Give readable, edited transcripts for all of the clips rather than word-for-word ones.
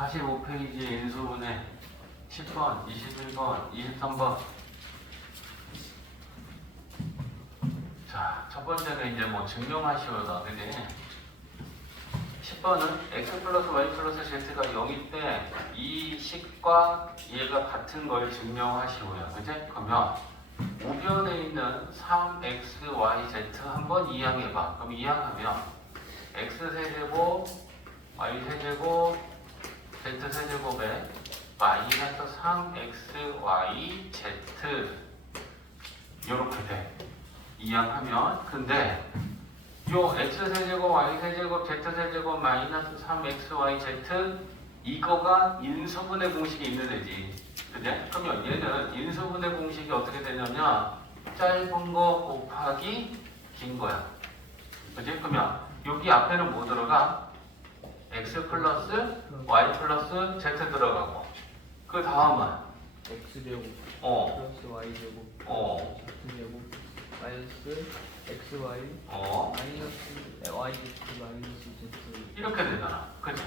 45페이지 인수분해 10번, 21번, 23번. 자, 첫 번째는 이제 뭐 증명하시오다. 그지? 10번은 x 플러스 y 플러스 z가 0일 때 이 식과 얘가 같은 걸 증명하시오요. 그지? 그러면 우변에 있는 3x, y, z 한번 이항해봐. 그럼 이항하면 x 세제곱, y 세제곱, z 세제곱에 마이너스 3x, y, z 이렇게 돼. 이항하면 근데 요 x 세제곱, y 세제곱, z 세제곱, 마이너스 3x, y, z 이거가 인수분해 공식이 있는 애지. 그죠? 그러면 얘는 인수분해 공식이 어떻게 되냐면 짧은 거 곱하기 긴 거야. 그지? 그러면 여기 앞에는 뭐 들어가? x 플러스 y 플러스 z 들어가고 그 다음은 x제곱 플러스 y제곱 z제곱 마이너스 xy 마이너스 yz 마이너스 z 이렇게 되잖아. 그치?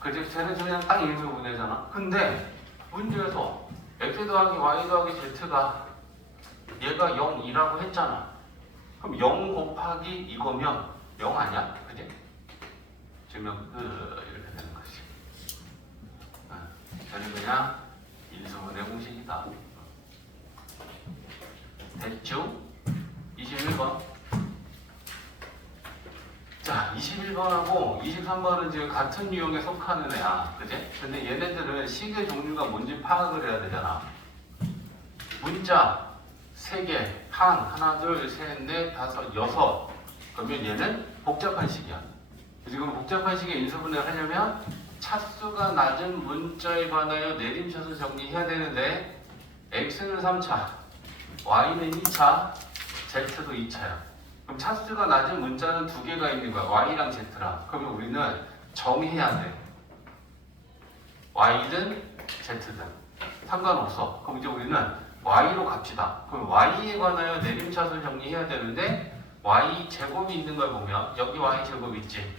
그치? 쟤는 그냥 딱 인수분해잖아. 근데 문제에서 x 더하기 y 더하기 z가 얘가 0이라고 했잖아. 그럼 0 곱하기 이거면 0 아니야? 그치? 증명 이렇게 되는 거지. 쟤는 그냥 인수분해 공식이다. 됐죠? 21번. 자, 21번하고 23번은 지금 같은 유형에 속하는 애야. 그지? 근데 얘네들은 식의 종류가 뭔지 파악을 해야 되잖아. 문자 3개, 하나, 둘, 셋, 넷, 다섯, 여섯. 그러면 얘는 복잡한 식이야. 지금 복잡한 식의 인수분해를 하려면 차수가 낮은 문자에 관하여 내림차수 정리해야 되는데 x는 3차, y는 2차, z도 2차야. 그럼 차수가 낮은 문자는 2개가 있는 거야. y랑 z랑. 그러면 우리는 정해야 돼. y든 z든 상관없어. 그럼 이제 우리는 y로 갑시다. 그럼 y에 관하여 내림차수 정리해야 되는데 y 제곱이 있는 걸 보면 여기 y 제곱 있지.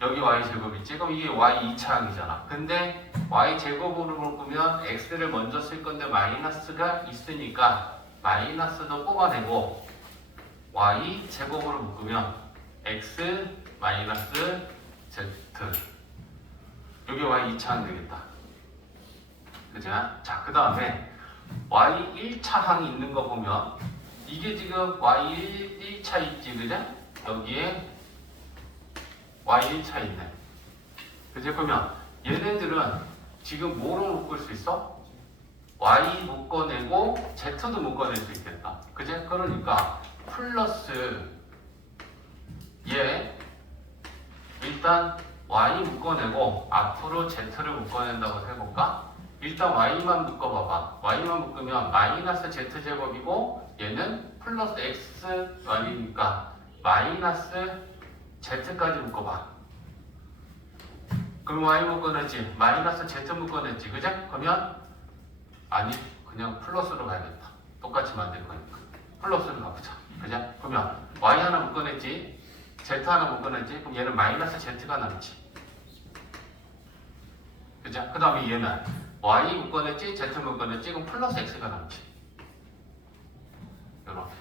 여기 y 제곱 있지. 그럼 이게 y 2차항이잖아. 근데 y 제곱으로 묶으면 x를 먼저 쓸 건데 마이너스가 있으니까 마이너스도 뽑아내고 y 제곱으로 묶으면 x 마이너스 z 여기 y 2차항 되겠다. 그죠? 자, 그 다음에 y 1차항이 있는 거 보면 이게 지금 y 1차 있지. 그죠? 여기에 y 1차 있네. 그죠? 그러면 얘네들은 지금 뭐로 묶을 수 있어? y 묶어내고 z도 묶어낼 수 있겠다. 그죠? 그러니까 플러스 얘 일단 y 묶어내고 앞으로 z를 묶어낸다고 해볼까? 일단 y만 묶어봐봐. y만 묶으면 마이너스 z제곱이고 얘는 플러스 x y니까 마이너스 z까지 묶어봐. 그럼 y 묶어냈지? 마이너스 z 묶어냈지? 그죠? 그러면 아니 그냥 플러스로 가야겠다. 똑같이 만들 거니까 플러스로 가보자. 그죠? 그러면 y 하나 묶어냈지? z 하나 묶어냈지? 그럼 얘는 마이너스 z가 남지. 그죠? 그 다음에 얘는 y 묶어냈지? z 묶어냈지? 그럼 플러스 x가 남지. 이렇게.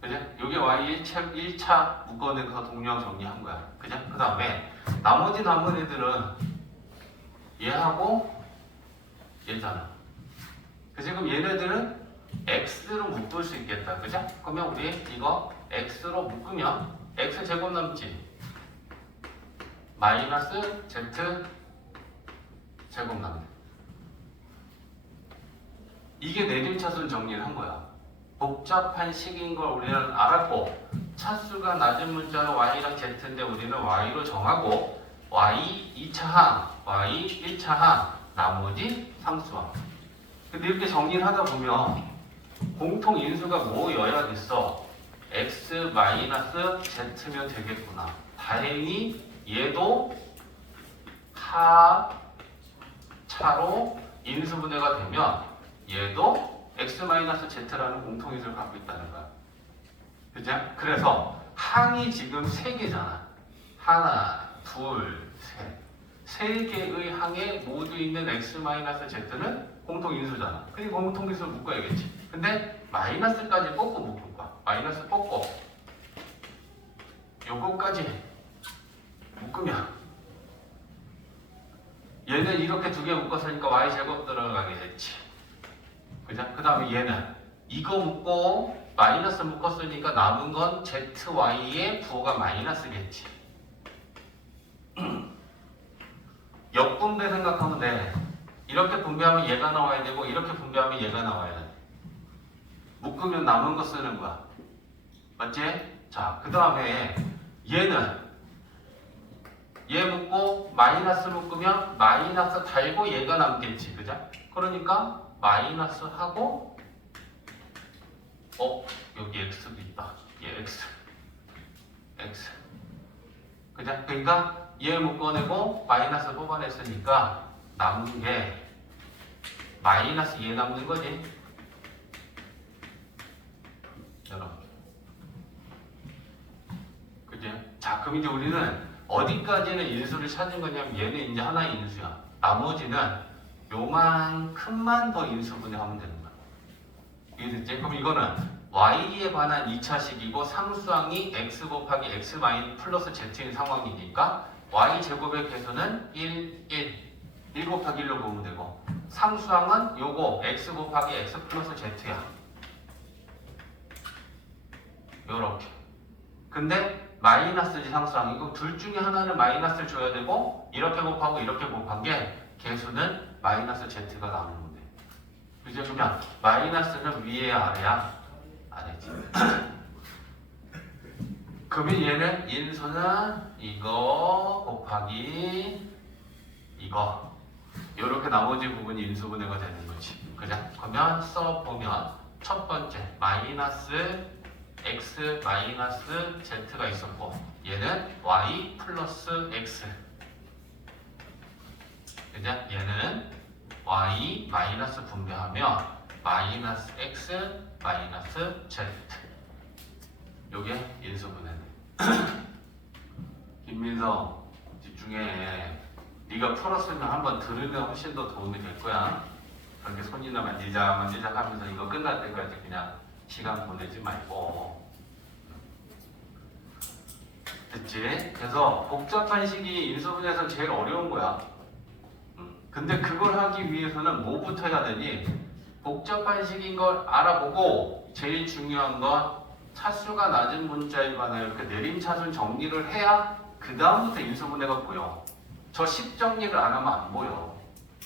그죠? 여기 y 1차 묶어내서 동량 정리한 거야. 그죠? 그 다음에 나머지 남은 애들은 얘하고 얘잖아. 그죠? 그럼 얘네들은 x로 묶을 수 있겠다. 그죠? 그러면 우리 이거 x로 묶으면 x 제곱 남지. 마이너스 z 제곱 남네. 이게 내림차순 정리를 한 거야. 복잡한 식인 걸 우리는 알았고 차수가 낮은 문자는 y랑 z인데 우리는 y로 정하고 y 2차항, y 1차항, 나머지 상수항. 근데 이렇게 정리를 하다 보면 공통 인수가 뭐여야겠어? x 마이너스 z면 되겠구나. 다행히 얘도 차로 인수분해가 되면 얘도 x 마이너스 z라는 공통인수를 갖고 있다는 거야. 그죠? 그래서 항이 지금 3개잖아. 하나, 둘, 셋. 세 개의 항에 모두 있는 x-z는 공통인수잖아. 그러니까 공통인수를 묶어야겠지. 근데 마이너스까지 꺾고 묶을 거야. 마이너스 꺾고 요거까지 묶으면 얘는 이렇게 두 개 묶었으니까 y제곱 들어가게 됐지. 그죠? 그 다음에 얘는 이거 묶고 마이너스 묶었으니까 남은 건 zy의 부호가 마이너스겠지. 역분배 생각하면 돼. 이렇게 분배하면 얘가 나와야 되고 이렇게 분배하면 얘가 나와야 돼. 묶으면 남은 거 쓰는 거야. 맞지? 자, 그 다음에 얘는 얘 묶고 마이너스 묶으면 마이너스 달고 얘가 남겠지. 그죠? 그러니까 마이너스 하고 여기 x도 있다. 얘 x 그죠? 그러니까 얘 묶어내고 마이너스 뽑아냈으니까 남은 게 마이너스 얘 남는 거지. 여러분. 그죠? 자, 그럼 이제 우리는 어디까지는 인수를 찾은 거냐면 얘는 이제 하나의 인수야. 나머지는 요만큼만 더 인수분해하면 되는 거야. 이해됐지? 그럼 이거는 y에 관한 2차식이고 상수항이 x 곱하기 x 마이너스 플러스 z인 상황이니까 y제곱의 개수는 1 곱하기 1로 보면 되고 상수항은 요거 x 곱하기 x 플러스 z야. 요렇게. 근데 마이너스지 상수항이고 둘 중에 하나는 마이너스를 줘야 되고 이렇게 곱하고 이렇게 곱한 게 개수는 마이너스 z가 나오는 건데. 그죠? 그러면 마이너스는 위에야 아래야? 아래지. 그러면 얘는 인수는 이거 곱하기 이거 이렇게 나머지 부분이 인수분해가 되는 거지. 그죠? 그러면 써보면 첫 번째 마이너스 x 마이너스 z가 있었고 얘는 y 플러스 x. 그죠? 얘는 y 마이너스 분배하면 마이너스 x 마이너스 z. 요게 인수분해네. 김민성 집중해. 네가 풀었으면 한번 들으면 훨씬 더 도움이 될 거야. 그렇게 손이나 만지작 하면서 이거 끝날 때까지 그냥 시간 보내지 말고. 됐지? 그래서 복잡한 식이 인수분해에서 제일 어려운 거야. 근데 그걸 하기 위해서는 뭐부터 해야 되니? 복잡한 식인 걸 알아보고 제일 중요한 건 차수가 낮은 문자에 관하여 이렇게 내림차순 정리를 해야 그 다음부터 인수분해가 보여. 저 식 정리를 안 하면 안 보여.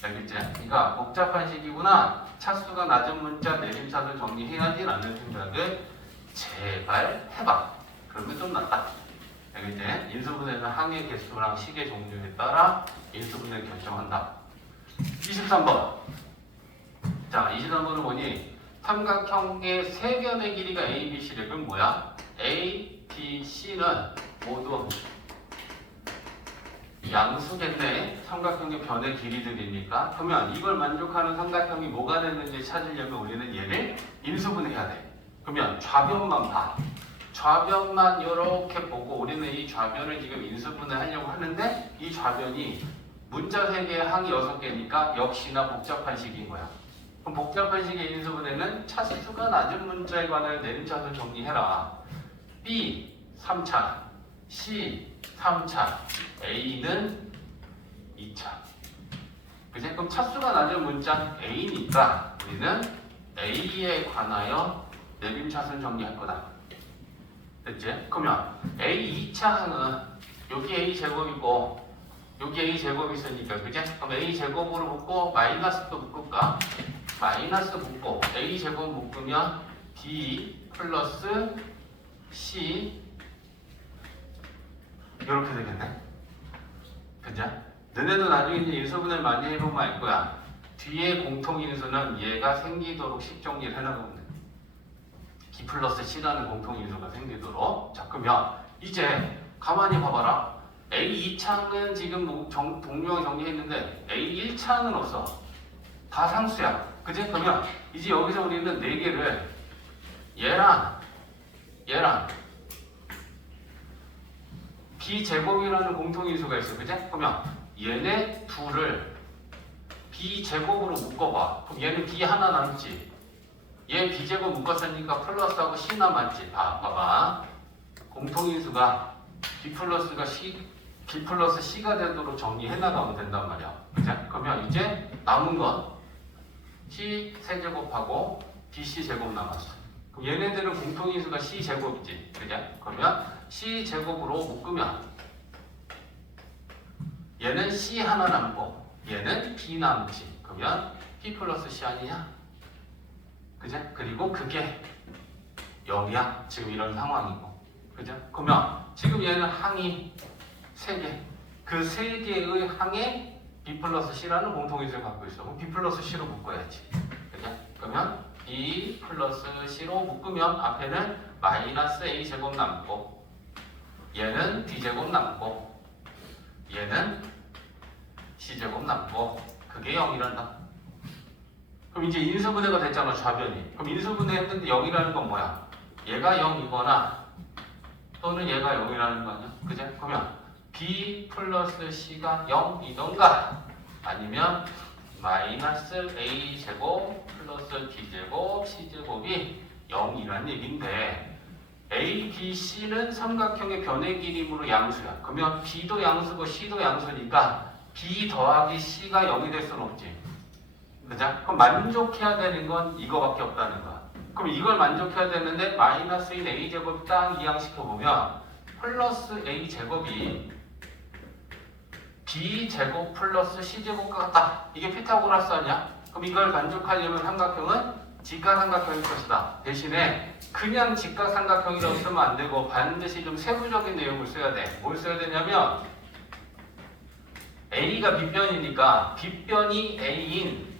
알겠지? 그러니까 복잡한 식이구나. 차수가 낮은 문자 내림차순 정리해야지 라는 생각을 제발 해봐. 그러면 좀 낫다. 알겠지? 인수분해는 항의 개수랑 식의 종류에 따라 인수분해를 결정한다. 23번. 자, 23번은 뭐니? 삼각형의 세 변의 길이가 A, B, C래. 그럼 뭐야? A, B, C는 모두 양수겠네. 삼각형의 변의 길이들이니까. 그러면 이걸 만족하는 삼각형이 뭐가 되는지 찾으려면 우리는 얘를 인수분해해야 돼. 그러면 좌변만 봐. 좌변만 이렇게 보고 우리는 이 좌변을 지금 인수분해하려고 하는데 이 좌변이 문자 3개에 항이 6개니까 역시나 복잡한 식인 거야. 그럼 복잡한 식의 인수분해는 차수가 낮은 문자에 관한 내림차순 정리해라. B 3차, C 3차, A는 2차. 그치? 그럼 차수가 낮은 문자 A니까 우리는 A에 관하여 내림차순 정리할 거다. 됐지? 그러면 A 2차 항은 여기 A 제곱이고 여기 A 제곱이 있으니까 그지? 그럼 A 제곱으로 묶고 마이너스도 묶을까? 마이너스 묶고 A 제곱 묶으면 B 플러스 C 이렇게 되겠네. 그죠? 너네도 나중에 이제 인수분해 많이 해보면 알 거야. 뒤에 공통인수는 얘가 생기도록 식 정리를 해나가면 돼. B 플러스 C라는 공통인수가 생기도록. 자, 그러면 이제 가만히 봐봐라. A 2차는 지금 동료가 정리했는데 A 1차는 없어. 다 상수야. 그치? 그러면 이제 여기서 우리는 4개를 얘랑 B제곱이라는 공통인수가 있어. 그죠? 그러면 얘네 둘을 B제곱으로 묶어봐. 그럼 얘는 B 하나 남지. 얘 B제곱 묶었으니까 플러스하고 C 남았지. 봐봐. 공통인수가 B 플러스가 C, B 플러스 C가 되도록 정리해 나가면 된단 말이야. 그죠? 그러면 이제 남은 건 C 세제곱하고 BC 제곱 남았어. 그럼 얘네들은 공통인수가 C 제곱이지. 그죠? 그러면 C 제곱으로 묶으면 얘는 C 하나 남고 얘는 B 남지. 그러면 P 플러스 C 아니냐? 그죠? 그리고 그게 0이야. 지금 이런 상황이고. 그죠? 그러면 지금 얘는 항이 3개. 그 3개의 항에 B 플러스 C라는 공통인수를 갖고 있어. 그럼 B 플러스 C로 묶어야지. 그죠? 그러면 B 플러스 C로 묶으면 앞에는 마이너스 A 제곱 남고 얘는 B 제곱 남고 얘는 C 제곱 남고 그게 0이란다. 그럼 이제 인수분해가 됐잖아, 좌변이. 그럼 인수분해 했는데 0이라는 건 뭐야? 얘가 0이거나 또는 얘가 0이라는 거 아니야? 그죠? 그러면 B 플러스 C가 0이던가 아니면 마이너스 A 제곱 플러스 B 제곱 C 제곱이 0이라는 얘기인데 A, B, C는 삼각형의 변의 길임으로 양수야. 그러면 B도 양수고 C도 양수니까 B 더하기 C가 0이 될 수는 없지. 그죠? 그럼 만족해야 되는 건 이거밖에 없다는 거야. 그럼 이걸 만족해야 되는데 마이너스인 A 제곱 딱 이항시켜보면 플러스 A 제곱이 B 제곱 플러스 C 제곱과 같다. 이게 피타고라스 아니야? 그럼 이걸 만족하려면 삼각형은 직각삼각형일 것이다. 대신에 그냥 직각삼각형이라고 쓰면 안 되고 반드시 좀 세부적인 내용을 써야 돼. 뭘 써야 되냐면 A가 빗변이니까 빗변이 A인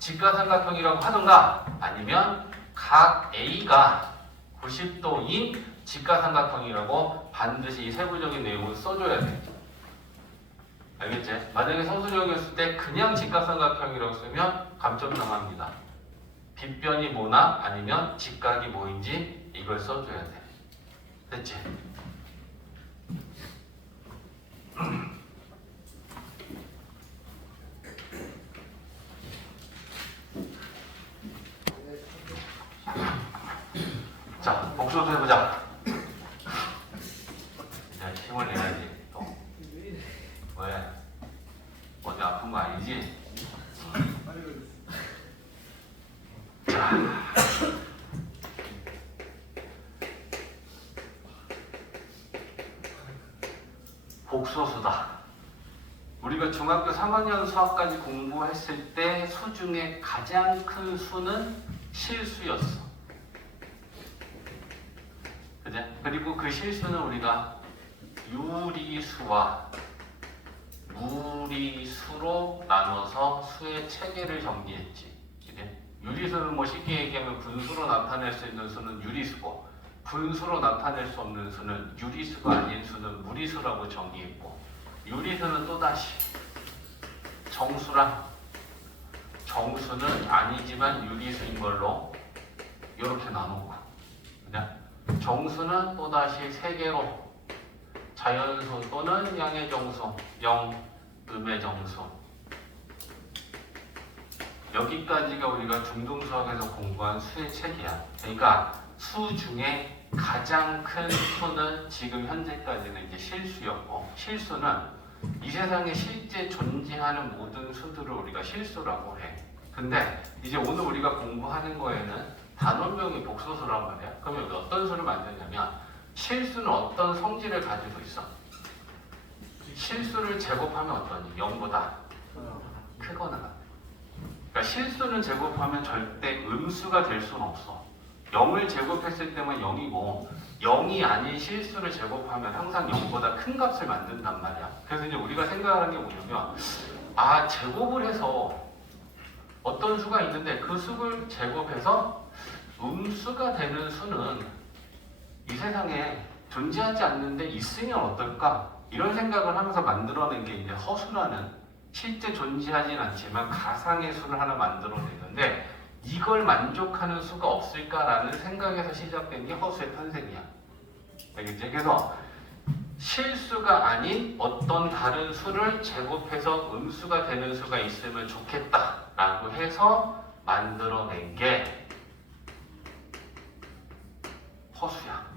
직각삼각형이라고 하던가 아니면 각 A가 90도인 직각삼각형이라고 반드시 이 세부적인 내용을 써줘야 돼. 알겠지? 만약에 성수형이었을 때 그냥 직각삼각형이라고 쓰면 감점 당합니다. 빗변이 뭐나 아니면 직각이 뭐인지 이걸 써줘야 돼. 됐지? 자, 복수도 해보자. 이제 힘을 내야지. 또. 왜? 어디 아픈 거 아니지? 자. 복소수다. 우리가 중학교 3학년 수학까지 공부했을 때 수 중에 가장 큰 수는 실수였어. 그죠? 그리고 그 실수는 우리가 유리수와 무리수로 나눠서 수의 체계를 정리했지. 그죠? 유리수는 뭐 쉽게 얘기하면 분수로 나타낼 수 있는 수는 유리수고 분수로 나타낼 수 없는 수는 유리수가 아닌 수는 무리수라고 정리했고 유리수는 또다시 정수랑 정수는 아니지만 유리수인 걸로 이렇게 나누고 그냥 정수는 또다시 3개로 자연수 또는 양의 정수, 영, 음의 정수 여기까지가 우리가 중등수학에서 공부한 수의 체계야. 그러니까 수 중에 가장 큰 수는 지금 현재까지는 이제 실수였고 실수는 이 세상에 실제 존재하는 모든 수들을 우리가 실수라고 해. 근데 이제 오늘 우리가 공부하는 거에는 단원명이 복소수란 말이야. 그러면 어떤 수를 만드냐면 실수는 어떤 성질을 가지고 있어? 실수를 제곱하면 어떠니? 0보다 크거나 같아. 그러니까 실수는 제곱하면 절대 음수가 될 수는 없어. 0을 제곱했을 때만 0이고 0이 아닌 실수를 제곱하면 항상 0보다 큰 값을 만든단 말이야. 그래서 이제 우리가 생각하는 게 뭐냐면 제곱을 해서 어떤 수가 있는데 그 수를 제곱해서 음수가 되는 수는 이 세상에 존재하지 않는데 있으면 어떨까? 이런 생각을 하면서 만들어낸 게 이제 허수라는 실제 존재하진 않지만 가상의 수를 하나 만들어내는데 이걸 만족하는 수가 없을까라는 생각에서 시작된 게 허수의 탄생이야. 알겠지? 그래서 실수가 아닌 어떤 다른 수를 제곱해서 음수가 되는 수가 있으면 좋겠다라고 해서 만들어낸 게 허수야.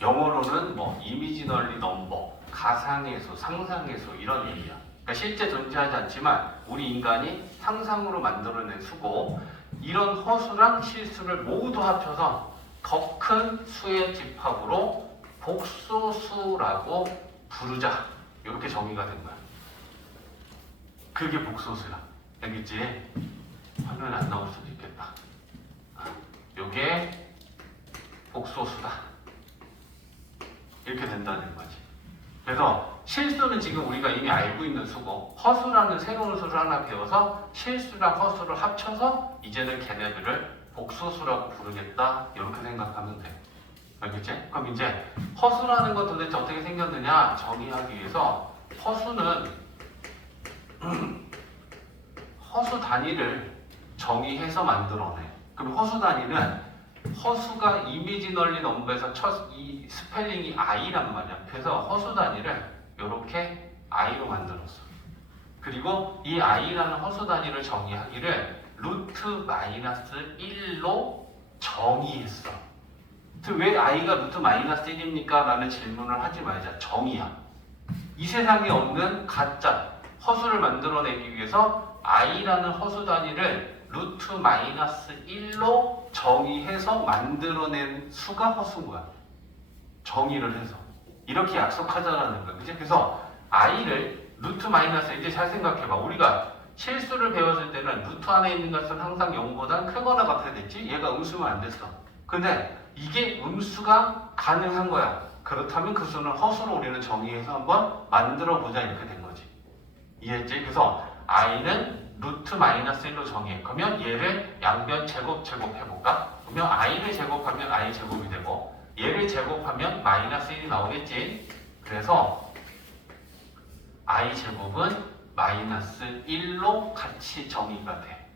영어로는 뭐 이미지널리 넘버, 가상의 수, 상상의 수 이런 의미야. 그러니까 실제 존재하지 않지만 우리 인간이 상상으로 만들어낸 수고, 이런 허수랑 실수를 모두 합쳐서 더 큰 수의 집합으로 복소수라고 부르자. 이렇게 정의가 된 거야. 그게 복소수야. 알겠지? 화면에 안 나올 수도 있겠다. 요게 복소수다. 이렇게 된다는 거지. 그래서 실수는 지금 우리가 이미 알고 있는 수고, 허수라는 새로운 수를 하나 배워서 실수랑 허수를 합쳐서 이제는 걔네들을 복소수라고 부르겠다. 이렇게 생각하면 돼. 알겠지? 그럼 이제 허수라는 건 도대체 어떻게 생겼느냐 정의하기 위해서 허수는 허수 단위를 정의해서 만들어내. 그럼 허수 단위는 허수가 이미지널리 넘버에서 이 스펠링이 i란 말이야. 그래서 허수 단위를 이렇게 i로 만들었어. 그리고 이 i라는 허수 단위를 정의하기를 루트 마이너스 1로 정의했어. 왜 i가 루트 마이너스 1입니까? 라는 질문을 하지 말자. 정의야. 이 세상에 없는 가짜 허수를 만들어내기 위해서 i라는 허수 단위를 루트 마이너스 1로 정의해서 만들어낸 수가 허수인 거야. 정의를 해서. 이렇게 약속하자라는 거야. 그치? 그래서 i를 루트 마이너스, 이제 잘 생각해봐. 우리가 실수를 배웠을 때는 루트 안에 있는 것은 항상 0보다 크거나 같아야 됐지? 얘가 음수면 안 됐어. 근데 이게 음수가 가능한 거야. 그렇다면 그 수는 허수로 우리는 정의해서 한번 만들어 보자. 이렇게 된 거지. 이해했지? 그래서 i는 루트 마이너스 1로 정의해. 그러면 얘를 양변 제곱해볼까? 그러면 i를 제곱하면 i 제곱이 되고, 얘를 제곱하면 마이너스 1이 나오겠지? 그래서 i 제곱은 마이너스 1로 같이 정의가 돼.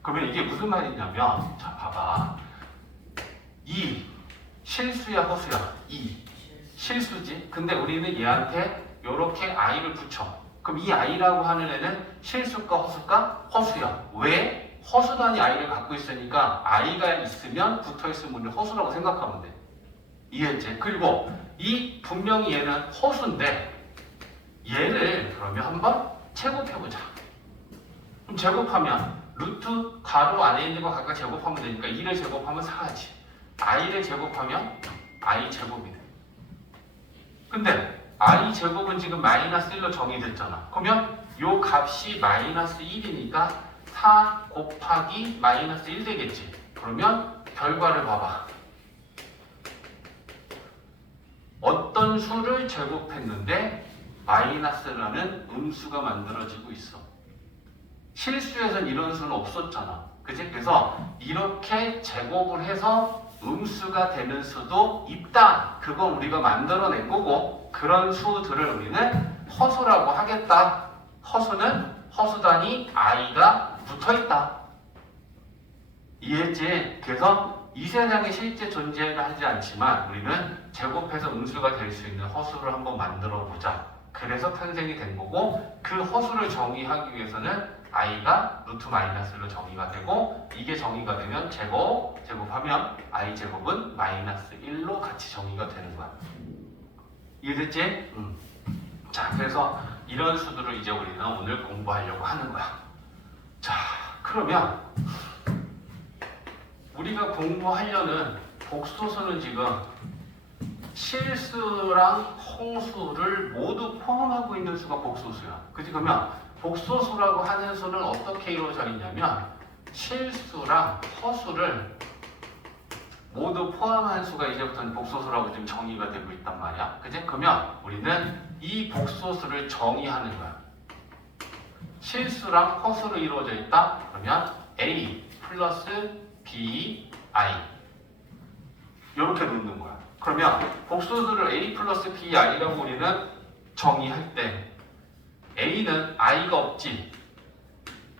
그러면 이게 무슨 말이냐면, 자 봐봐. 이 실수야 허수야? 이 실수지. 근데 우리는 얘한테 이렇게 i를 붙여. 그럼 이 i라고 하는 애는 실수가 허수가? 허수야. 왜? 허수단위 i를 갖고 있으니까 i가 있으면 붙어있으면 우리는 허수라고 생각하면 돼. 이해했지? 그리고 이 분명히 얘는 허수인데 얘를 그러면 한번 제곱해보자. 그럼 제곱하면 루트 가로 안에 있는 거 각각 제곱하면 되니까 2를 제곱하면 4지. i를 제곱하면 i 제곱이 돼. 근데 i 제곱은 지금 마이너스 1로 정의됐잖아. 그러면 요 값이 마이너스 1이니까 4 곱하기 마이너스 1 되겠지. 그러면 결과를 봐봐. 어떤 수를 제곱했는데 마이너스라는 음수가 만들어지고 있어. 실수에선 이런 수는 없었잖아. 그치? 그래서 이렇게 제곱을 해서 음수가 되는 수도 있다. 그건 우리가 만들어낸 거고, 그런 수들을 우리는 허수라고 하겠다. 허수는 허수단위 i가 붙어있다. 이해했지? 그래서 이 세상에 실제 존재하지 않지만 우리는 제곱해서 음수가 될 수 있는 허수를 한번 만들어 보자. 그래서 탄생이 된 거고, 그 허수를 정의하기 위해서는 i가 루트 마이너스로 정의가 되고, 이게 정의가 되면 제곱하면 i 제곱은 마이너스 1로 같이 정의가 되는 거야. 이해됐지? 자, 그래서 이런 수들을 이제 우리는 오늘 공부하려고 하는 거야. 자, 그러면 우리가 공부하려는 복소수는 지금 실수랑 홍수를 모두 포함하고 있는 수가 복소수야. 그치? 그러면 복소수라고 하는 수는 어떻게 이루어져 있냐면 실수랑 허수를 모두 포함한 수가 이제부터는 복소수라고 지금 정의가 되고 있단 말이야. 그치? 그러면 우리는 이 복소수를 정의하는 거야. 실수랑 허수로 이루어져 있다? 그러면 a 플러스 b i 이렇게 놓는 거야. 그러면 복소수를 a 플러스 b i라고 우리는 정의할 때 a는 i가 없지.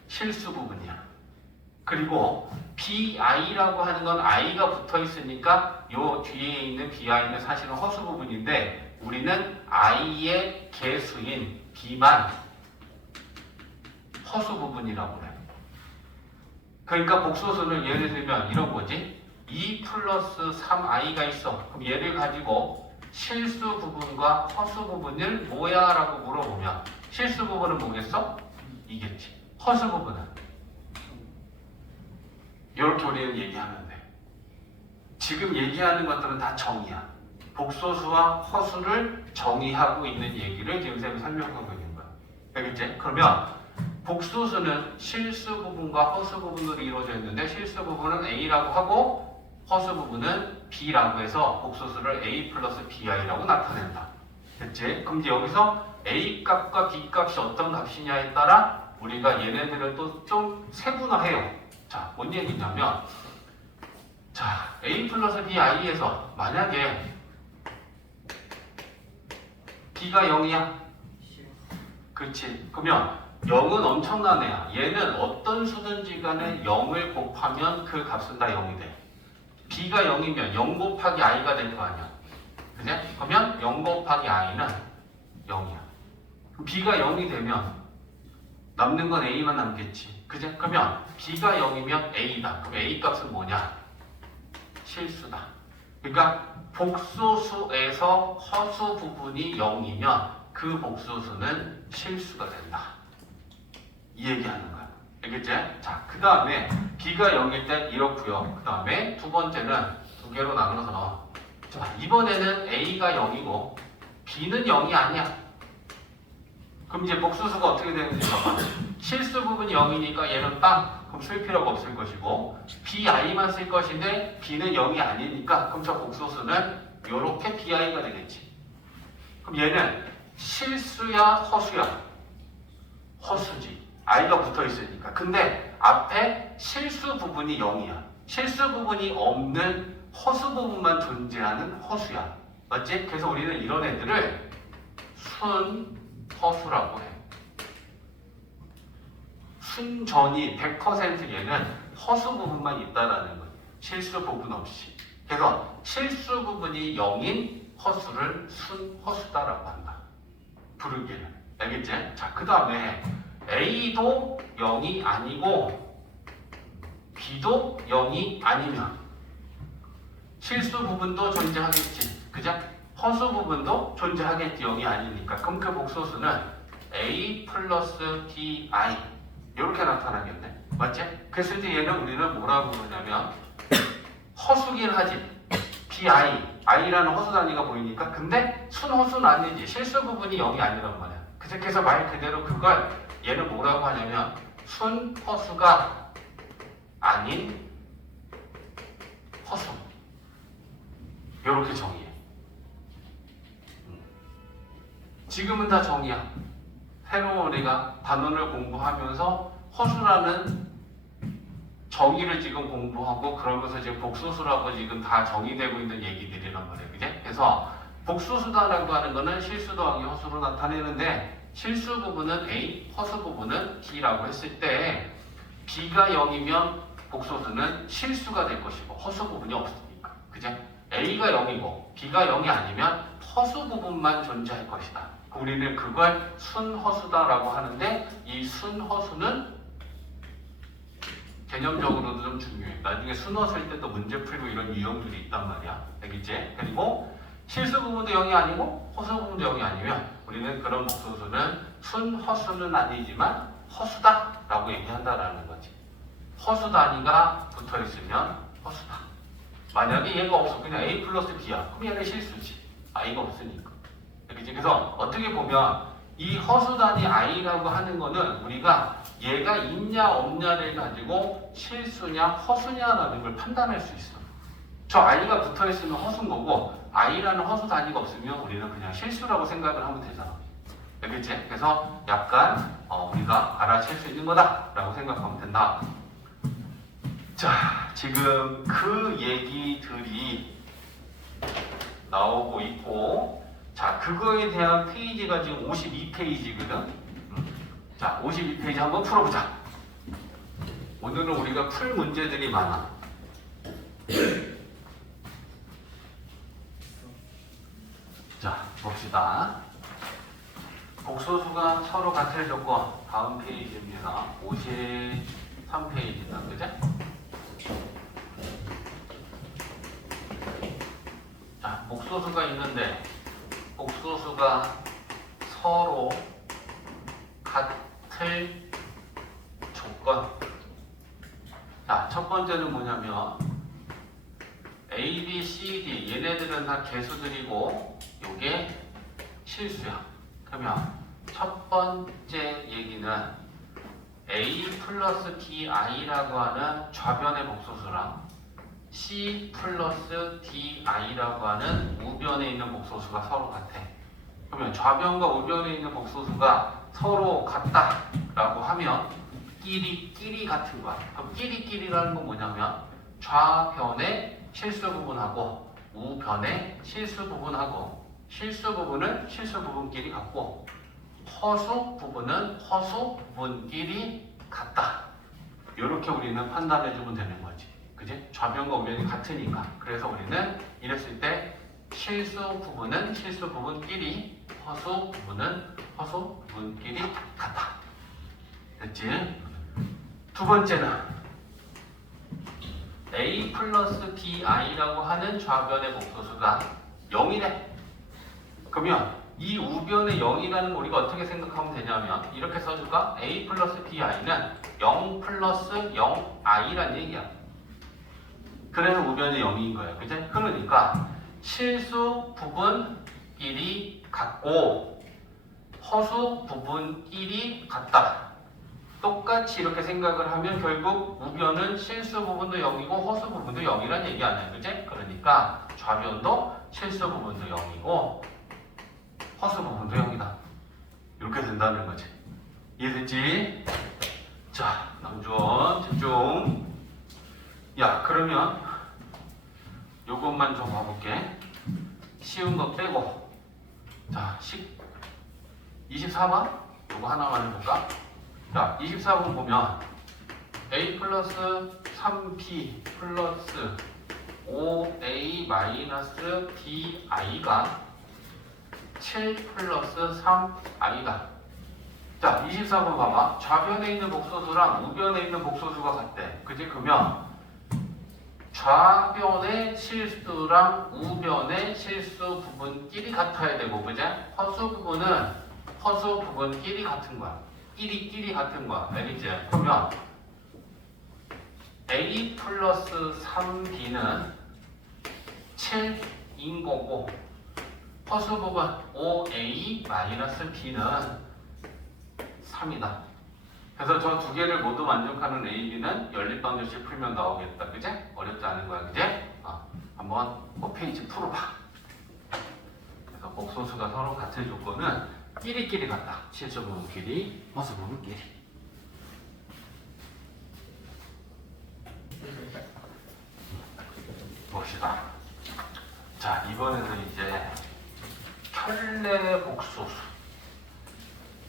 실수 부분이야. 그리고 bi라고 하는 건 i가 붙어 있으니까 요 뒤에 있는 bi는 사실은 허수 부분인데 우리는 i의 개수인 b만 허수 부분이라고 그래. 그러니까 복소수는 예를 들면 이런 거지. 2 플러스 3i가 있어. 그럼 얘를 가지고 실수 부분과 허수 부분을 뭐야? 라고 물어보면 실수 부분은 뭐겠어? 이겠지. 허수 부분은 이렇게 우리는 얘기하면 돼. 지금 얘기하는 것들은 다 정의야. 복소수와 허수를 정의하고 있는 얘기를 지금 쌤이 설명하고 있는 거야. 알겠지? 그러면 복소수는 실수 부분과 허수 부분으로 이루어져 있는데 실수 부분은 A라고 하고 허수 부분은 B라고 해서 복소수를 A 플러스 BI라고 나타낸다. 됐지? 그럼 이제 여기서 A 값과 B 값이 어떤 값이냐에 따라 우리가 얘네들을 또 좀 세분화해요. 자, 뭔 얘기냐면 자, A 플러스 BI에서 만약에 B가 0이야. 그렇지. 그러면 0은 엄청난 애야. 얘는 어떤 수든지 간에 0을 곱하면 그 값은 다 0이 돼. B가 0이면 0 곱하기 i가 될 거 아니야. 그지? 그러면 0 곱하기 i는 0이야. B가 0이 되면 남는 건 A만 남겠지. 그지? 그러면 B가 0이면 A다. 그럼 A 값은 뭐냐? 실수다. 그러니까 복소수에서 허수 부분이 0이면 그 복소수는 실수가 된다. 이 얘기하는 거야. 알겠지? 자, 그 다음에 B가 0일 땐 이렇고요. 그 다음에 두 번째는 두 개로 나눠서 자, 이번에는 A가 0이고 B는 0이 아니야. 그럼 이제 복소수가 어떻게 되는지 봐봐. 실수 부분이 0이니까 얘는 빵. 그럼 쓸 필요가 없을 것이고 BI만 쓸 것인데 B는 0이 아니니까 그럼 저 복소수는 이렇게 BI가 되겠지. 그럼 얘는 실수야 허수야? 허수지. i가 붙어 있으니까. 근데 앞에 실수 부분이 0이야. 실수 부분이 없는 허수 부분만 존재하는 허수야. 맞지? 그래서 우리는 이런 애들을 순허수라고 해. 순전이 100% 얘는 허수 부분만 있다라는 거야. 실수 부분 없이. 그래서 실수 부분이 0인 허수를 순허수다라고 한다. 부르기는. 알겠지? 자, 그 다음에 A도 0이 아니고 B도 0이 아니면 실수 부분도 존재하겠지. 그죠? 허수 부분도 존재하겠지. 0이 아니니까. 그럼 그 복소수는 A 플러스 DI 이렇게 나타나겠네. 맞지? 그래서 이제 얘는 우리는 뭐라고 부르냐면 허수긴 하지. BI, I라는 허수 단위가 보이니까 근데 순허수는 아니지. 실수 부분이 0이 아니란 말이야. 그래서 말 그대로 그걸 얘는 뭐라고 하냐면 순허수가 아닌 허수. 이렇게 정의해. 지금은 다 정의야. 새로운 우리가 단원을 공부하면서 허수라는 정의를 지금 공부하고 그러면서 지금 복소수라고 지금 다 정의되고 있는 얘기들이란 말이에요. 그제? 그래서 복소수다라고 하는 거는 실수 더하기 허수로 나타내는데 실수 부분은 A, 허수 부분은 B라고 했을 때 B가 0이면 복소수는 실수가 될 것이고 허수 부분이 없으니까. 그죠? A가 0이고 B가 0이 아니면 허수 부분만 존재할 것이다. 우리는 그걸 순허수다라고 하는데 이 순허수는 개념적으로도 좀 중요해. 나중에 순허 쓸 때도 문제 풀고 이런 유형들이 있단 말이야. 알겠지? 그리고 실수 부분도 0이 아니고 허수 부분도 0이 아니면 우리는 그런 복소수는 순허수는 아니지만 허수다 라고 얘기한다라는 거지. 허수 단위가 붙어 있으면 허수다. 만약에 얘가 없어 그냥 A 플러스 B야. 그럼 얘는 실수지. I가 없으니까. 알겠지? 그래서 어떻게 보면 이 허수 단위 I라고 하는 거는 우리가 얘가 있냐 없냐를 가지고 실수냐 허수냐라는 걸 판단할 수 있어. 저 I가 붙어 있으면 허수인 거고 I라는 허수 단위가 없으면 우리는 그냥 실수라고 생각을 하면 되잖아. 알겠지? 그래서 약간 우리가 알아챌 수 있는 거다라고 생각하면 된다. 자, 지금 그 얘기들이 나오고 있고 자, 그거에 대한 페이지가 지금 52페이지거든. 자, 52페이지 한번 풀어보자. 오늘은 우리가 풀 문제들이 많아. 자, 봅시다. 복소수가 서로 같을 조건 다음 페이지입니다. 53페이지다. 그제? 자, 복소수가 있는데 복소수가 서로 같을 조건. 자, 첫 번째는 뭐냐면 A, B, C, D 얘네들은 다 개수들이고 요게 실수야. 그러면 첫 번째 얘기는 A 플러스 DI라고 하는 좌변의 복소수랑 C 플러스 DI라고 하는 우변에 있는 복소수가 서로 같아. 그러면 좌변과 우변에 있는 복소수가 서로 같다라고 하면 끼리 같은 거야. 그럼 끼리라는 건 뭐냐면 좌변의 실수 부분하고 우변의 실수 부분하고 실수 부분은 실수 부분끼리 같고 허수 부분은 허수 부분끼리 같다. 이렇게 우리는 판단해주면 되는 거지. 그지? 좌변과 우변이 같으니까. 그래서 우리는 이랬을 때 실수 부분은 실수 부분끼리, 허수 부분은 허수 부분끼리 같다. 됐지? 두 번째는 A 플러스 BI라고 하는 좌변의 복소수가 0이래. 그러면 이 우변의 0이라는 거 우리가 어떻게 생각하면 되냐면 이렇게 써줄까? A 플러스 BI는 0 플러스 0i란 얘기야. 그래서 우변의 0인 거예요. 그죠? 그러니까 실수 부분끼리 같고 허수 부분끼리 같다. 똑같이 이렇게 생각을 하면 결국 우변은 실수 부분도 0이고 허수 부분도 0이란 얘기 아니야. 그지? 그러니까 좌변도 실수 부분도 0이고 허수 부분도 0이다. 이렇게 된다는 거지. 이해됐지? 자, 남주원 집중. 야, 그러면 요것만 좀 봐볼게. 쉬운 거 빼고. 자, 24번? 요거 하나만 해볼까? 자, 24번 보면 A 플러스 3B 플러스 5A 마이너스 DI가 7 플러스 3i다. 자, 24번 봐봐. 좌변에 있는 복소수랑 우변에 있는 복소수가 같대. 그지? 그러면 좌변의 실수랑 우변의 실수 부분끼리 같아야 되고, 그지? 허수 부분은 허수 부분끼리 같은 거야. 끼리 같은 거야. 알겠지? 그러면 A 플러스 3B는 7인 거고 허수 부분 5A 마이너스 B는 3이다. 그래서 저 두 개를 모두 만족하는 A, B는 연립방정식 풀면 나오겠다. 그제? 어렵지 않은 거야. 그제? 한번 페이지 풀어봐. 그래서 복소수가 서로 같은 조건은 끼리끼리 같다. 실수 부분끼리, 허수 부분끼리. 봅시다. 자, 이번에는 이제 켤레 복소수.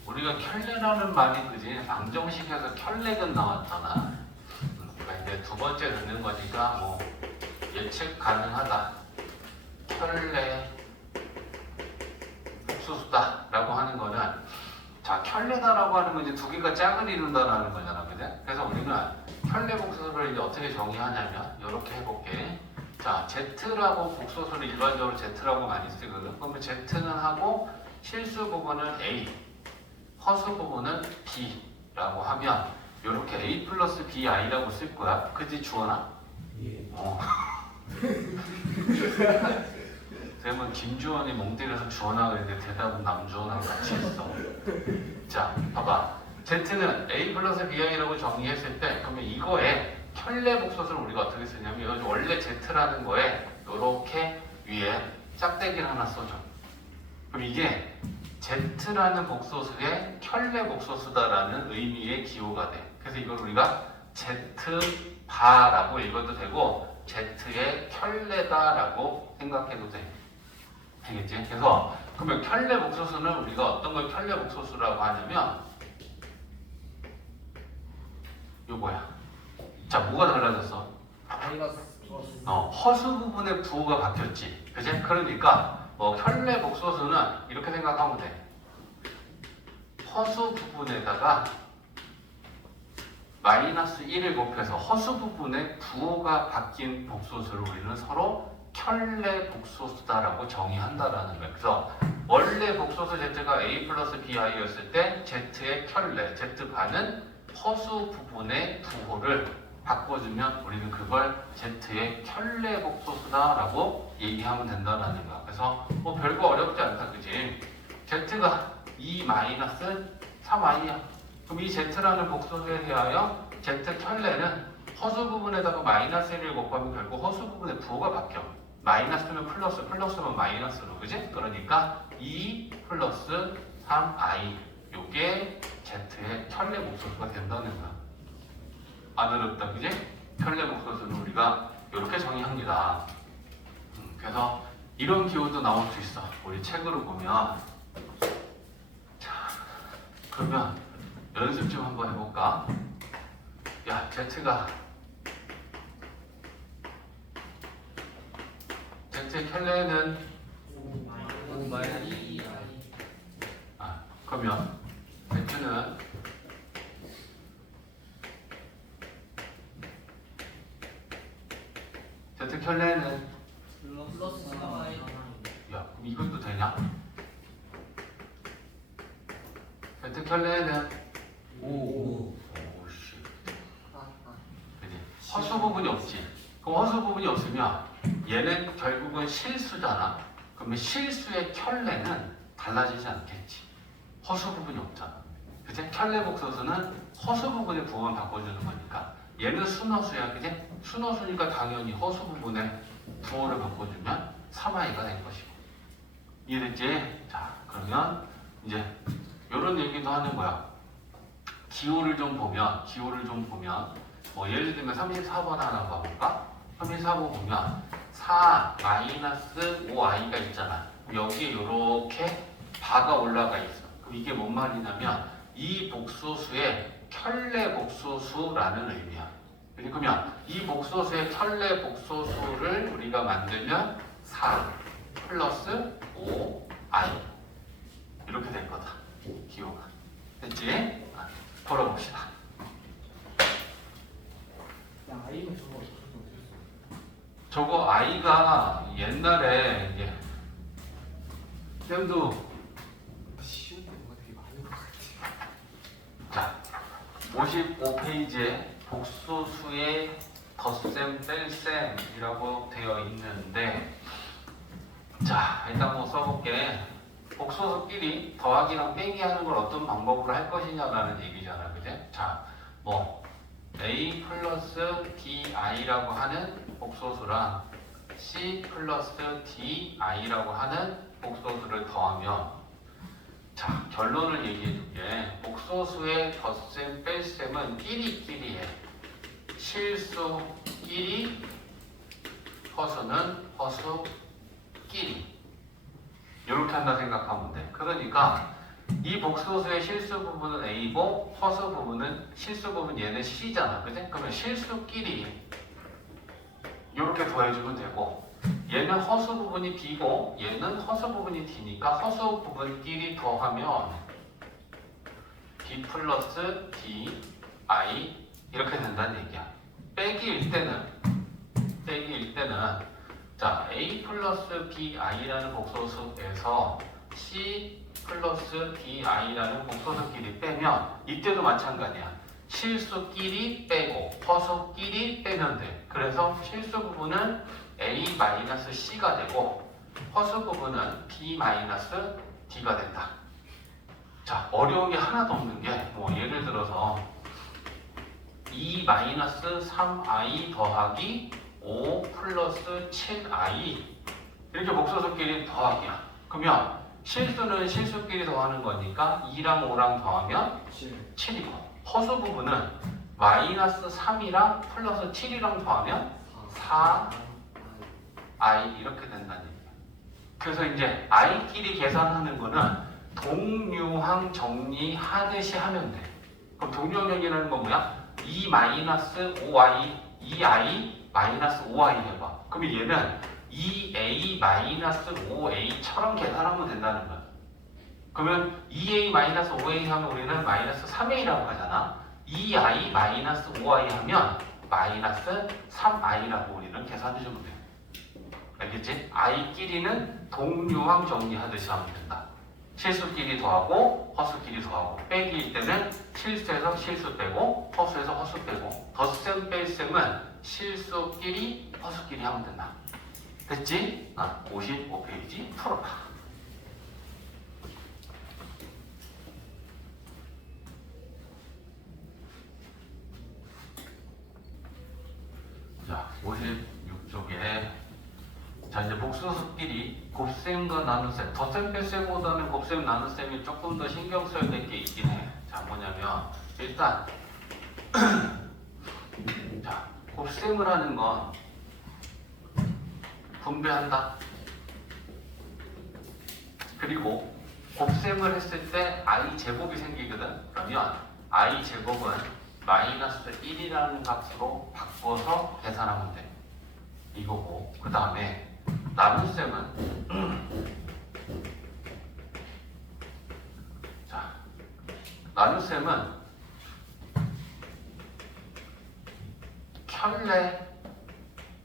우리가 켤레라는 말이 그지 방정식에서 켤레근 나왔잖아. 그러니까 이제 두 번째 듣는 거니까 뭐 예측 가능하다. 켤레 복소수다라고 하는 거는 자 켤레다라고 하는 건 이제 두 개가 짝을 이룬다라는 거잖아, 그죠? 그래서 우리는 켤레 복소수를 이제 어떻게 정의하냐면 이렇게 해볼게. 자, Z라고 복소수를 일반적으로 Z라고 많이 쓰거든. 그러면 Z는 하고 실수 부분은 A, 허수 부분은 B라고 하면 이렇게 A 플러스 BI라고 쓸 거야. 그지 주원아? 예. 쌤은 김주원이 멍 때려서 주원아 그랬는데 대답은 남주원하고 같이 했어. 자, 봐봐. Z는 A 플러스 BI라고 정의했을 때 그러면 이거에 켤레 복소수를 우리가 어떻게 쓰냐면 여기 원래 Z라는 거에 이렇게 위에 짝대기를 하나 써줘. 그럼 이게 Z라는 복소수의 켤레 복소수다라는 의미의 기호가 돼. 그래서 이걸 우리가 Z바라고 읽어도 되고 Z의 켤레다라고 생각해도 돼. 알겠지? 그래서 그러면 켤레 복소수는 우리가 어떤 걸 켤레 복소수라고 하냐면 요거야. 자, 뭐가 달라졌어? 마이너스 허수 부분의 부호가 바뀌었지. 그지? 그러니까 켤레 복소수는 이렇게 생각하면 돼. 허수 부분에다가 마이너스 1을 곱해서 허수 부분에 부호가 바뀐 복소수를 우리는 서로 켤레 복소수다라고 정의한다라는 거예요. 그래서 원래 복소수 z가 a 플러스 bi였을 때 z의 켤레, z반은 허수 부분의 부호를 바꿔주면 우리는 그걸 z의 켤레 복소수다라고 얘기하면 된다라는 거야. 그래서 별거 어렵지 않다, 그지? z가 2 마이너스 3i야. 그럼 이 z라는 복소수에 대하여 z 켤레는 허수 부분에다가 마이너스 1을 곱하면 결국 허수 부분의 부호가 바뀌어. 마이너스면 플러스, 플러스면 마이너스로, 그지? 그러니까 2 플러스 3i 요게 z의 켤레 복소수가 된다는 거야. 안 어렵다, 그지? 켤레 복소수는 우리가 이렇게 정의합니다. 그래서 이런 기호도 나올 수 있어. 우리 책으로 보면. 자, 그러면 연습 좀 한번 해볼까? 야, z가 z 켤레는 5 마이너스 그러면 z는 z 켤레는 플러스 4y. 야, 그럼 이것도 되냐? z 켤레는 5. 오씨. 그지? 허수 부분이 없지. 그럼 허수 부분이 없으면 얘는 결국은 실수잖아. 그러면 실수의 켤레는 달라지지 않겠지. 허수 부분이 없잖아. 그치? 켤레 복소수는 허수 부분의 부호만 바꿔주는 거니까 얘는 순허수야. 그치? 순허수니까 당연히 허수 부분의 부호를 바꿔주면 3i가 될 것이고. 이해됐지? 자, 그러면 이제 이런 얘기도 하는 거야. 기호를 좀 보면 예를 들면 34번 하나 봐볼까? 34번 보면 4 마이너스 5i가 있잖아. 여기에 이렇게 바가 올라가 있어. 그럼 이게 뭔 말이냐면 이 복소수의 켤레 복소수라는 의미야. 그러면 이 복소수의 켤레 복소수를 우리가 만들면 4 플러스 5i 이렇게 될 거다. 기호가. 됐지? 걸어봅시다. 야, i가 저거 어떻게 써? 저거 i가 옛날에 이제 쌤도 쉬운 거 되게 많은 것 같아. 자 55페이지에 복소수의 덧셈 뺄셈이라고 되어 있는데 자 일단 뭐 써볼게. 복소수끼리 더하기랑 빼기 하는 걸 어떤 방법으로 할 것이냐라는 얘기잖아, 그제? 자, 뭐 a 플러스 di라고 하는 복소수랑 c 플러스 di라고 하는 복소수를 더하면 자 결론을 얘기해줄게. 복소수의 덧셈 뺄셈은 끼리끼리해. 실수끼리, 허수는 허수끼리. 이렇게 한다 생각하면 돼. 그러니까 이 복소수의 실수 부분은 A고 허수 부분은 실수 부분 얘는 C잖아. 그지? 그러면 실수끼리 이렇게 더해주면 되고 얘는 허수 부분이 B고 얘는 허수 부분이 D니까 허수 부분끼리 더하면 B 플러스 D, I 이렇게 된다는 얘기야. 빼기일 때는 자, A 플러스 BI라는 복소수에서 C 플러스 DI라는 복소수끼리 빼면 이때도 마찬가지야. 실수끼리 빼고 허수끼리 빼면 돼. 그래서 실수 부분은 A-C가 되고 허수 부분은 B-D가 된다. 자, 어려운 게 하나도 없는 게 뭐 예를 들어서 2-3i 더하기 5 플러스 7i 이렇게 복소수끼리 더하기야. 그러면 실수는 실수끼리 더하는 거니까 2랑 5랑 더하면 7이고 허수 부분은 마이너스 3이랑 플러스 7이랑 더하면 4i 이렇게 된다는 얘기야. 그래서 이제 i끼리 계산하는 거는 동류항 정리하듯이 하면 돼. 그럼 동류항 정리라는 건 뭐야? 2 마이너스 5i 2i 마이너스 5i 해봐. 그러면 얘는 2a-5a처럼 계산하면 된다는 거야. 그러면 2a-5a 하면 우리는 마이너스 3a라고 하잖아. 2i-5i 하면 마이너스 3i라고 우리는 계산해주면 돼. 알겠지? i끼리는 동류항 정리하듯이 하면 된다. 실수끼리 더하고 허수끼리 더하고 빼기일 때는 실수에서 실수 빼고 허수에서 허수 빼고 덧셈 뺄셈은 실수끼리 허수끼리 하면 된다. 됐지? 55페이지 풀어봐. 자, 56쪽에 자, 이제 복수수끼리 곱셈과 나눗셈, 덧셈 뺄셈보다는 곱셈 나눗셈이 조금 더 신경 써야 될 게 있긴 해. 자, 뭐냐면 일단 자, 곱셈을 하는 건 분배한다. 그리고 곱셈을 했을 때 i 제곱이 생기거든. 그러면 i 제곱은 마이너스 1이라는 값으로 바꿔서 계산하면 돼. 이거고 그 다음에 나눗셈은 자, 나눗셈은 켤레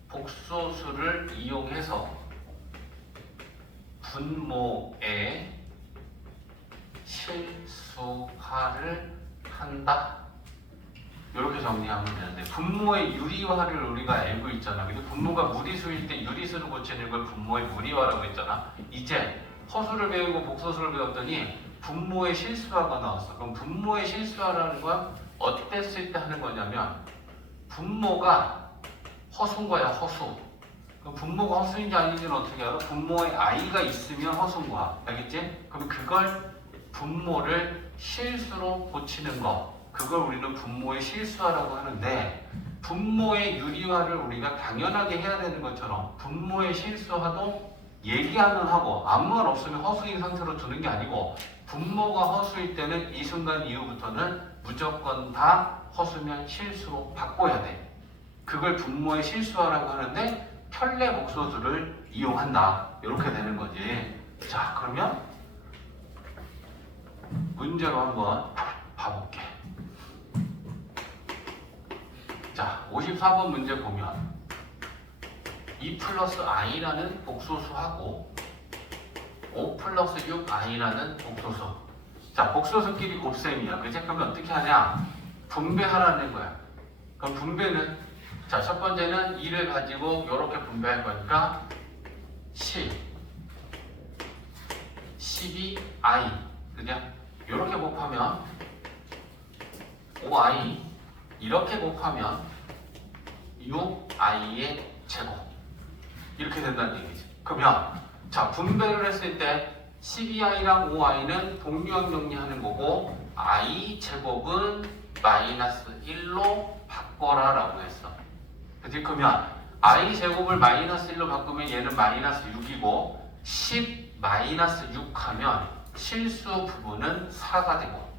복소수를 이용해서 분모의 실수화를 한다. 이렇게 정리하면 되는데 분모의 유리화를 우리가 알고 있잖아. 근데 분모가 무리수일 때 유리수를 고치는 걸 분모의 무리화라고 했잖아. 이제 허수를 배우고 복소수를 배웠더니 분모의 실수화가 나왔어. 그럼 분모의 실수화라는 건 어땠을 때 하는 거냐면 분모가 허수인 거야. 허수. 그럼 분모가 허수인지 아닌지는 어떻게 알아? 분모에 i가 있으면 허수인 거야. 알겠지? 그럼 그걸 분모를 실수로 고치는 거, 그걸 우리는 분모의 실수화라고 하는데 분모의 유리화를 우리가 당연하게 해야 되는 것처럼 분모의 실수화도 얘기하면 하고 아무 말 없으면 허수인 상태로 두는 게 아니고 분모가 허수일 때는 이 순간 이후부터는 무조건 다 허수면 실수로 바꿔야 돼. 그걸 분모의 실수화라고 하는데 켤레 복소수를 이용한다. 이렇게 되는 거지. 자, 그러면 문제로 한번 봐볼게. 자, 54번 문제 보면 2 플러스 i라는 복소수하고 5 플러스 6i라는 복소수. 자, 복소수끼리 곱셈이야. 그치? 그러면 어떻게 하냐? 분배하라는 거야. 그럼 분배는 자, 첫 번째는 2를 가지고 이렇게 분배할 거니까 10, 12i 그냥 이렇게 곱하면 5i 이렇게 곱하면 6i의 제곱 이렇게 된다는 얘기지. 그러면 자, 분배를 했을 때 12i랑 5i는 동류항 정리하는 거고 i 제곱은 마이너스 1로 바꿔라 라고 했어. 그치? 그러면 i 제곱을 마이너스 1로 바꾸면 얘는 마이너스 6이고 10 마이너스 6 하면 실수 부분은 4가 되고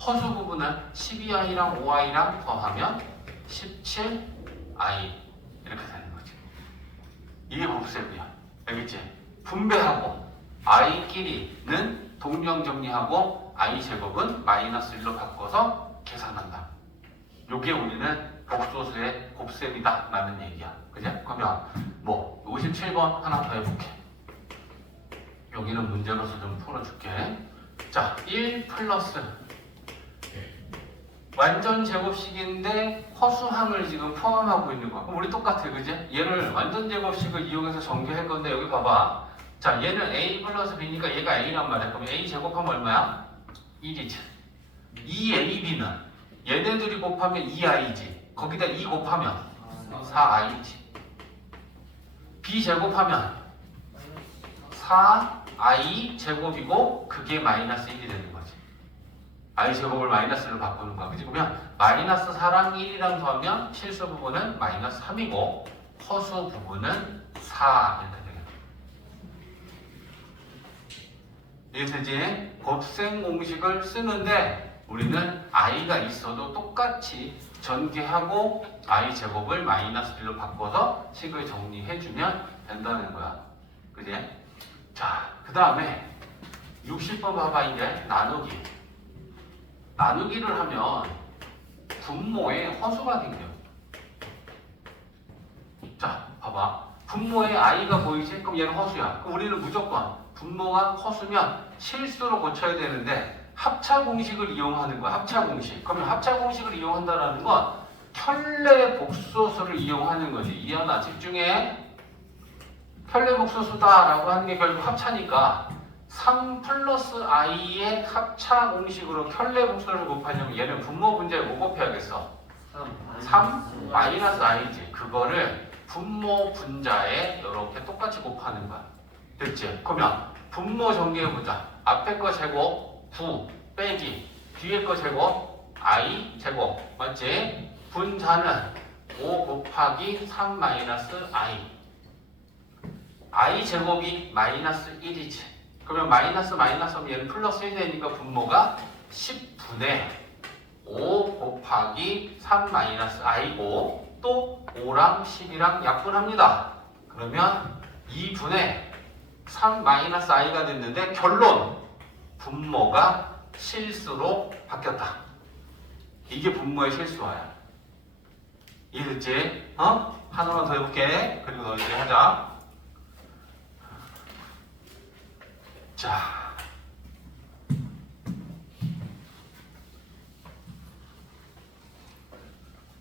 허수 부분은 12i랑 5i랑 더하면 17i 이렇게 되는 거지. 이게 곱셈이야. 알겠지? 분배하고 i끼리는 동류항 정리하고 i 제곱은 마이너스 1로 바꿔서 계산한다. 요게 우리는 복소수의 곱셈이다 라는 얘기야. 그죠? 그러면 뭐 57번 하나 더 해볼게. 여기는 문제로서 좀 풀어줄게. 자, 1 플러스 완전 제곱식인데 허수항을 지금 포함하고 있는 거야. 그럼 우리 똑같아. 그지? 얘를 완전 제곱식을 이용해서 전개할 건데 여기 봐봐. 자, 얘는 a 플러스 b니까 얘가 a란 말이야. 그럼 a 제곱하면 얼마야? 1이지. 2ab는 얘네들이 곱하면 2i지. 거기다 2 곱하면 4i지. b 제곱하면 4i 제곱이고 그게 마이너스 1이 되는 거지. i 제곱을 마이너스 1로 바꾸는 거야. 그치? 그러면 마이너스 4랑 1이랑 더하면 실수 부분은 마이너스 3이고 허수 부분은 4 이렇게 되겠다. 이제 곱셈 공식을 쓰는데 우리는 i가 있어도 똑같이 전개하고 i 제곱을 마이너스 1로 바꿔서 식을 정리해주면 된다는 거야. 그지? 자, 그 다음에 60번 봐봐. 이제 나누기. 나누기를 하면 분모에 허수가 생겨. 자, 봐봐. 분모에 i가 보이지? 그럼 얘는 허수야. 그럼 우리는 무조건 분모가 허수면 실수로 고쳐야 되는데 합차 공식을 이용하는 거야. 합차 공식. 그러면 합차 공식을 이용한다는 건 켤레 복소수를 이용하는 거지. 이해하나? 집중해. 켤레 복소수다라고 하는 게 결국 합차니까 3 플러스 i의 합차 공식으로 켤레 복소를 곱하려면 얘는 분모 분자에 뭐 곱해야겠어? 3 마이너스 i지. 그거를 분모 분자에 이렇게 똑같이 곱하는 거야. 됐지? 그러면 분모 정리해보자. 앞에 거 제곱 9 빼기 뒤에 거 제곱 i 제곱 맞지? 분자는 5 곱하기 3 마이너스 i 제곱이 마이너스 1이지. 그러면 마이너스 하면 얘는 플러스 1 되니까 분모가 10분의 5 곱하기 3 마이너스 i고 또 5랑 10이랑 약분합니다. 그러면 2분의 3 마이너스 i가 됐는데 결론 분모가 실수로 바뀌었다. 이게 분모의 실수화야. 이해됐지? 하나만 더 해볼게. 그리고 너 이제 하자. 자,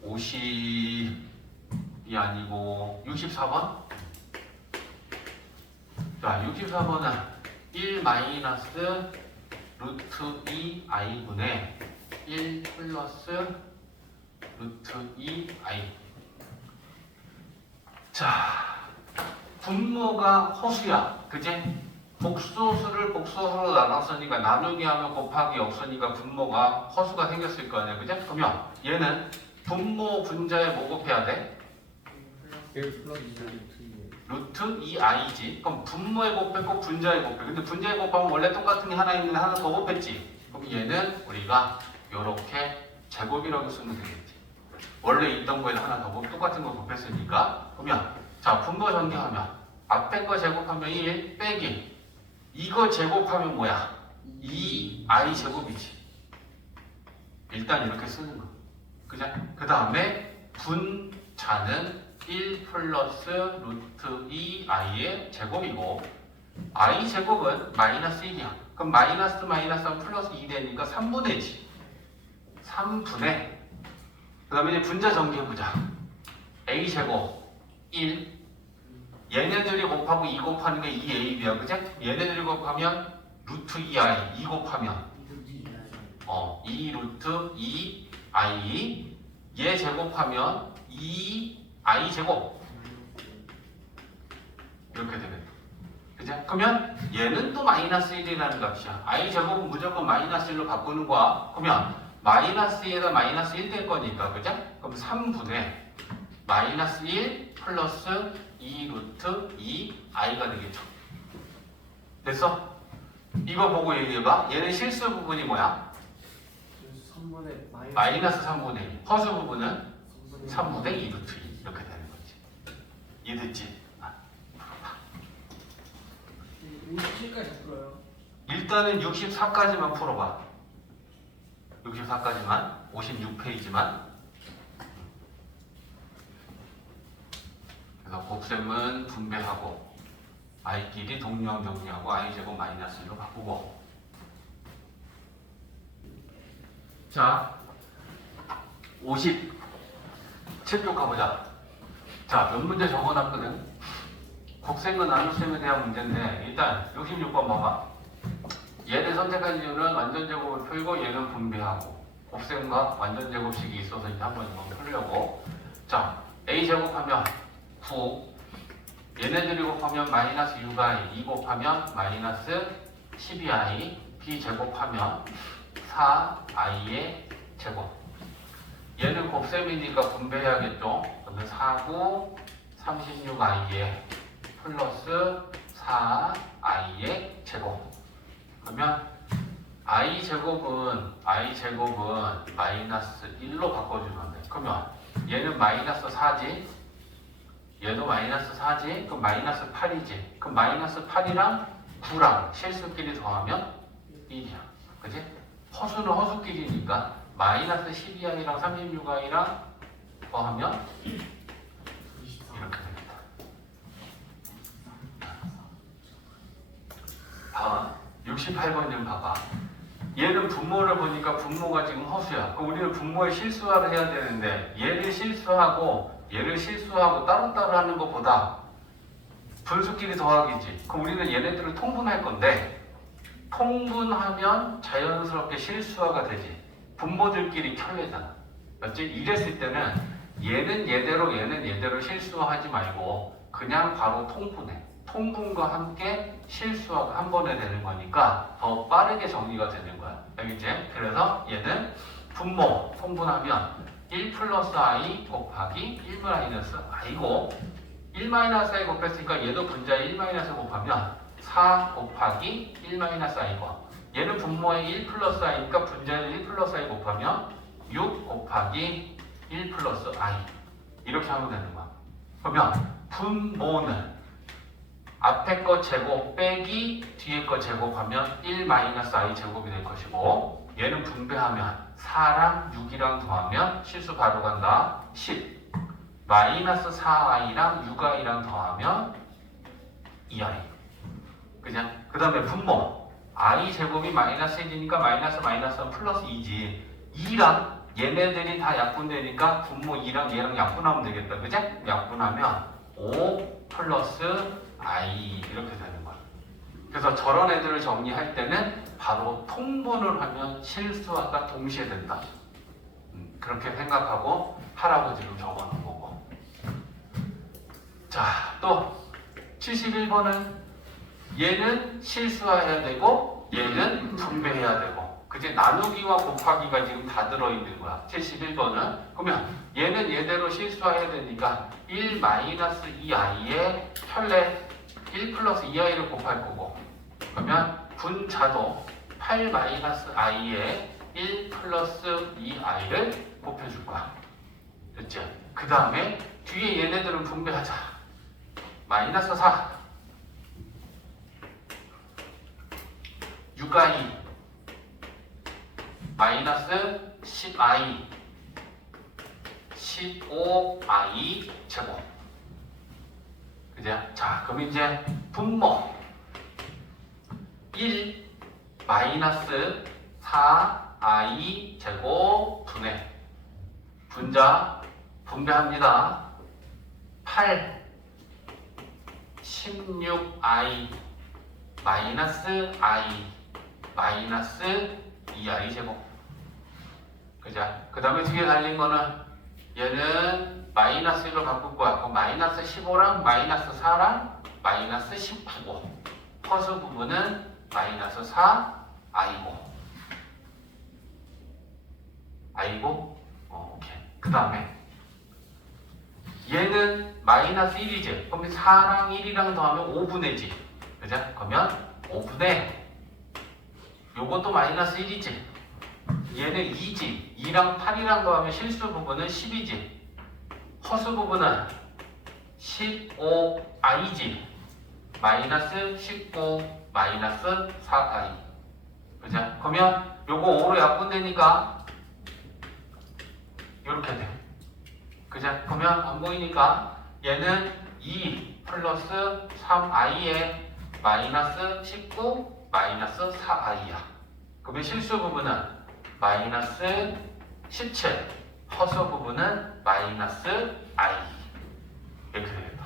(50이) 아니고 64번? 자, 64번은 1 마이너스 루트 2i분의 1 플러스 루트 2i. 자, 분모가 허수야. 그지? 복소수를 복소수로 나눴으니까 나누기 하면 곱하기 없으니까 분모가 허수가 생겼을 거 아니야. 그지? 그러면 얘는 분모 분자에 뭐 곱해야 돼? 1 플러스 루트 2i지. 그럼 분모에 곱했고 분자에 곱해. 근데 분자에 곱하면 원래 똑같은 게 하나 있는데 하나 더 곱했지. 그럼 얘는 우리가 요렇게 제곱이라고 쓰면 되겠지. 원래 있던 거에 하나 더 똑같은 거 곱했으니까. 그러면 자, 분모 전개하면 앞에 거 제곱하면 1 빼기 이거 제곱하면 뭐야? 2i 제곱이지. 일단 이렇게 쓰는 거. 그죠? 그 다음에 분자는 1 플러스 루트 2i의 제곱이고 i 제곱은 마이너스 1이야. 그럼 마이너스 하면 플러스 2 되니까 3분의지. 3분의 그 다음에 이제 분자 정리해보자. a 제곱 1 얘네들이 곱하고 2 곱하는 게 2ab야. 그죠? 얘네들이 곱하면 루트 2i 2 곱하면 2 루트 2i 얘 제곱하면 2i 제곱 이렇게 되겠다. 그죠? 그러면 얘는 또 마이너스 1이라는 값이야. i 제곱은 무조건 마이너스 1로 바꾸는 거야. 그러면 마이너스 2에다 마이너스 1 될 거니까. 그죠? 그럼 3분의 마이너스 1 플러스 2 루트 2i가 되겠죠. 됐어? 이거 보고 얘기해봐. 얘는 실수 부분이 뭐야? 3분의 마이너스 3분의 1. 허수 부분은 3분의 2 루트 2. 이렇게 되는 거지. 이해됐지? 풀어봐. 67까지 풀어요. 일단은 64까지만 풀어봐. 64까지만. 56페이지만. 그래서 곱셈은 분배하고 i끼리 동량 정리하고 i제곱 마이너스 1로 바꾸고. 자, 50 책 가보자. 자, 몇 문제 적어놨거든. 곱셈과 나눗셈에 대한 문제인데 일단 66번 봐봐. 얘를 선택한 이유는 완전 제곱을 풀고 얘는 분배하고 곱셈과 완전 제곱식이 있어서 이제 한번 이거 풀려고. 자, a 제곱하면 9 얘네들이 곱하면 마이너스 6i 2 곱하면 마이너스 12i b 제곱하면 4i의 제곱. 얘는 곱셈이니까 분배해야겠죠. 그러면 4고 36i의 플러스 4i의 제곱. 그러면 i제곱은 마이너스 1로 바꿔주면 돼. 그러면 얘는 마이너스 4지, 얘도 마이너스 4지, 그럼 마이너스 8이지. 그럼 마이너스 8이랑 9랑 실수끼리 더하면 1이야. 그지? 허수는 허수끼리니까 마이너스 12i랑 36i랑 더하면 24. 이렇게 되겠다. 다음 68번 좀 봐봐. 얘는 분모를 보니까 분모가 지금 허수야. 그럼 우리는 분모의 실수화를 해야 되는데 얘를 실수하고 따로따로 하는 것보다 분수끼리 더하기지. 그럼 우리는 얘네들을 통분할 건데 통분하면 자연스럽게 실수화가 되지. 분모들끼리 켤레잖아. 맞지? 이랬을 때는 얘는 얘대로 실수화하지 말고 그냥 바로 통분해. 통분과 함께 실수화가 한 번에 되는 거니까 더 빠르게 정리가 되는 거야. 알겠지? 그래서 얘는 분모 통분하면 1 플러스 i 곱하기 1 마이너스 i고 1 마이너스 i 곱했으니까 얘도 분자에 1 마이너스 곱하면 4 곱하기 1 마이너스 i고 얘는 분모에 1 플러스 i니까 분자에 1 플러스 i 곱하면 6 곱하기 1 플러스 i 이렇게 하면 되는 거야. 그러면 분모는 앞에 거 제곱 빼기 뒤에 거 제곱하면 1 마이너스 i 제곱이 될 것이고 얘는 분배하면 4랑 6이랑 더하면 실수 바로 간다. 10 마이너스 4i랑 6i랑 더하면 2i 그죠? 그 다음에 분모 i 제곱이 마이너스 1이니까 마이너스는 플러스 2지 2랑 얘네들이 다 약분되니까 분모 2랑 얘랑 약분하면 되겠다. 그죠? 약분하면 5 플러스 i 이렇게 되는 거야. 그래서 저런 애들을 정리할 때는 바로 통분을 하면 실수화가 동시에 된다. 그렇게 생각하고 하라고 지금 적어놓은 거고. 자, 또 71번은 얘는 실수화해야 되고 얘는 분배해야 되고 그제 나누기와 곱하기가 지금 다 들어있는 거야. 71번은 그러면 얘는 얘대로 실수화해야 되니까 1 마이너스 2i에 혈내 1 플러스 2i를 곱할 거고 그러면 분자도 8 마이너스 i에 1 플러스 2i를 곱해줄 거야. 됐죠? 그 다음에 뒤에 얘네들은 분배하자. 마이너스 4 6i 마이너스 10i 15i 제곱 그죠? 자, 그럼 이제 분모 1 마이너스 4i 제곱 분해 분자 분배합니다. 8 16i 마이너스 i 마이너스 2i 제곱 그죠? 그 다음에 뒤에 달린 거는 얘는 마이너스 1로 바꿀 거야. 그럼 마이너스 15랑 마이너스 4랑 마이너스 19고 허수 부분은 마이너스 4i고 i고 오케이. 그 다음에 얘는 마이너스 1이지. 그럼 4랑 1이랑 더하면 5분의지. 그죠? 그러면 5분의 요것도 마이너스 1이지. 얘는 2지. 2랑 8이랑 더하면 실수 부분은 10이지. 허수 부분은 15i지. 마이너스 19 마이너스 4i. 그죠? 그러면 요거 5로 약분되니까 요렇게 돼. 그죠? 그러면 안 보이니까 얘는 2 플러스 3i에 마이너스 19 마이너스 4i야. 그러면 실수 부분은 마이너스 17 허수 부분은 마이너스 i 이렇게 되겠다.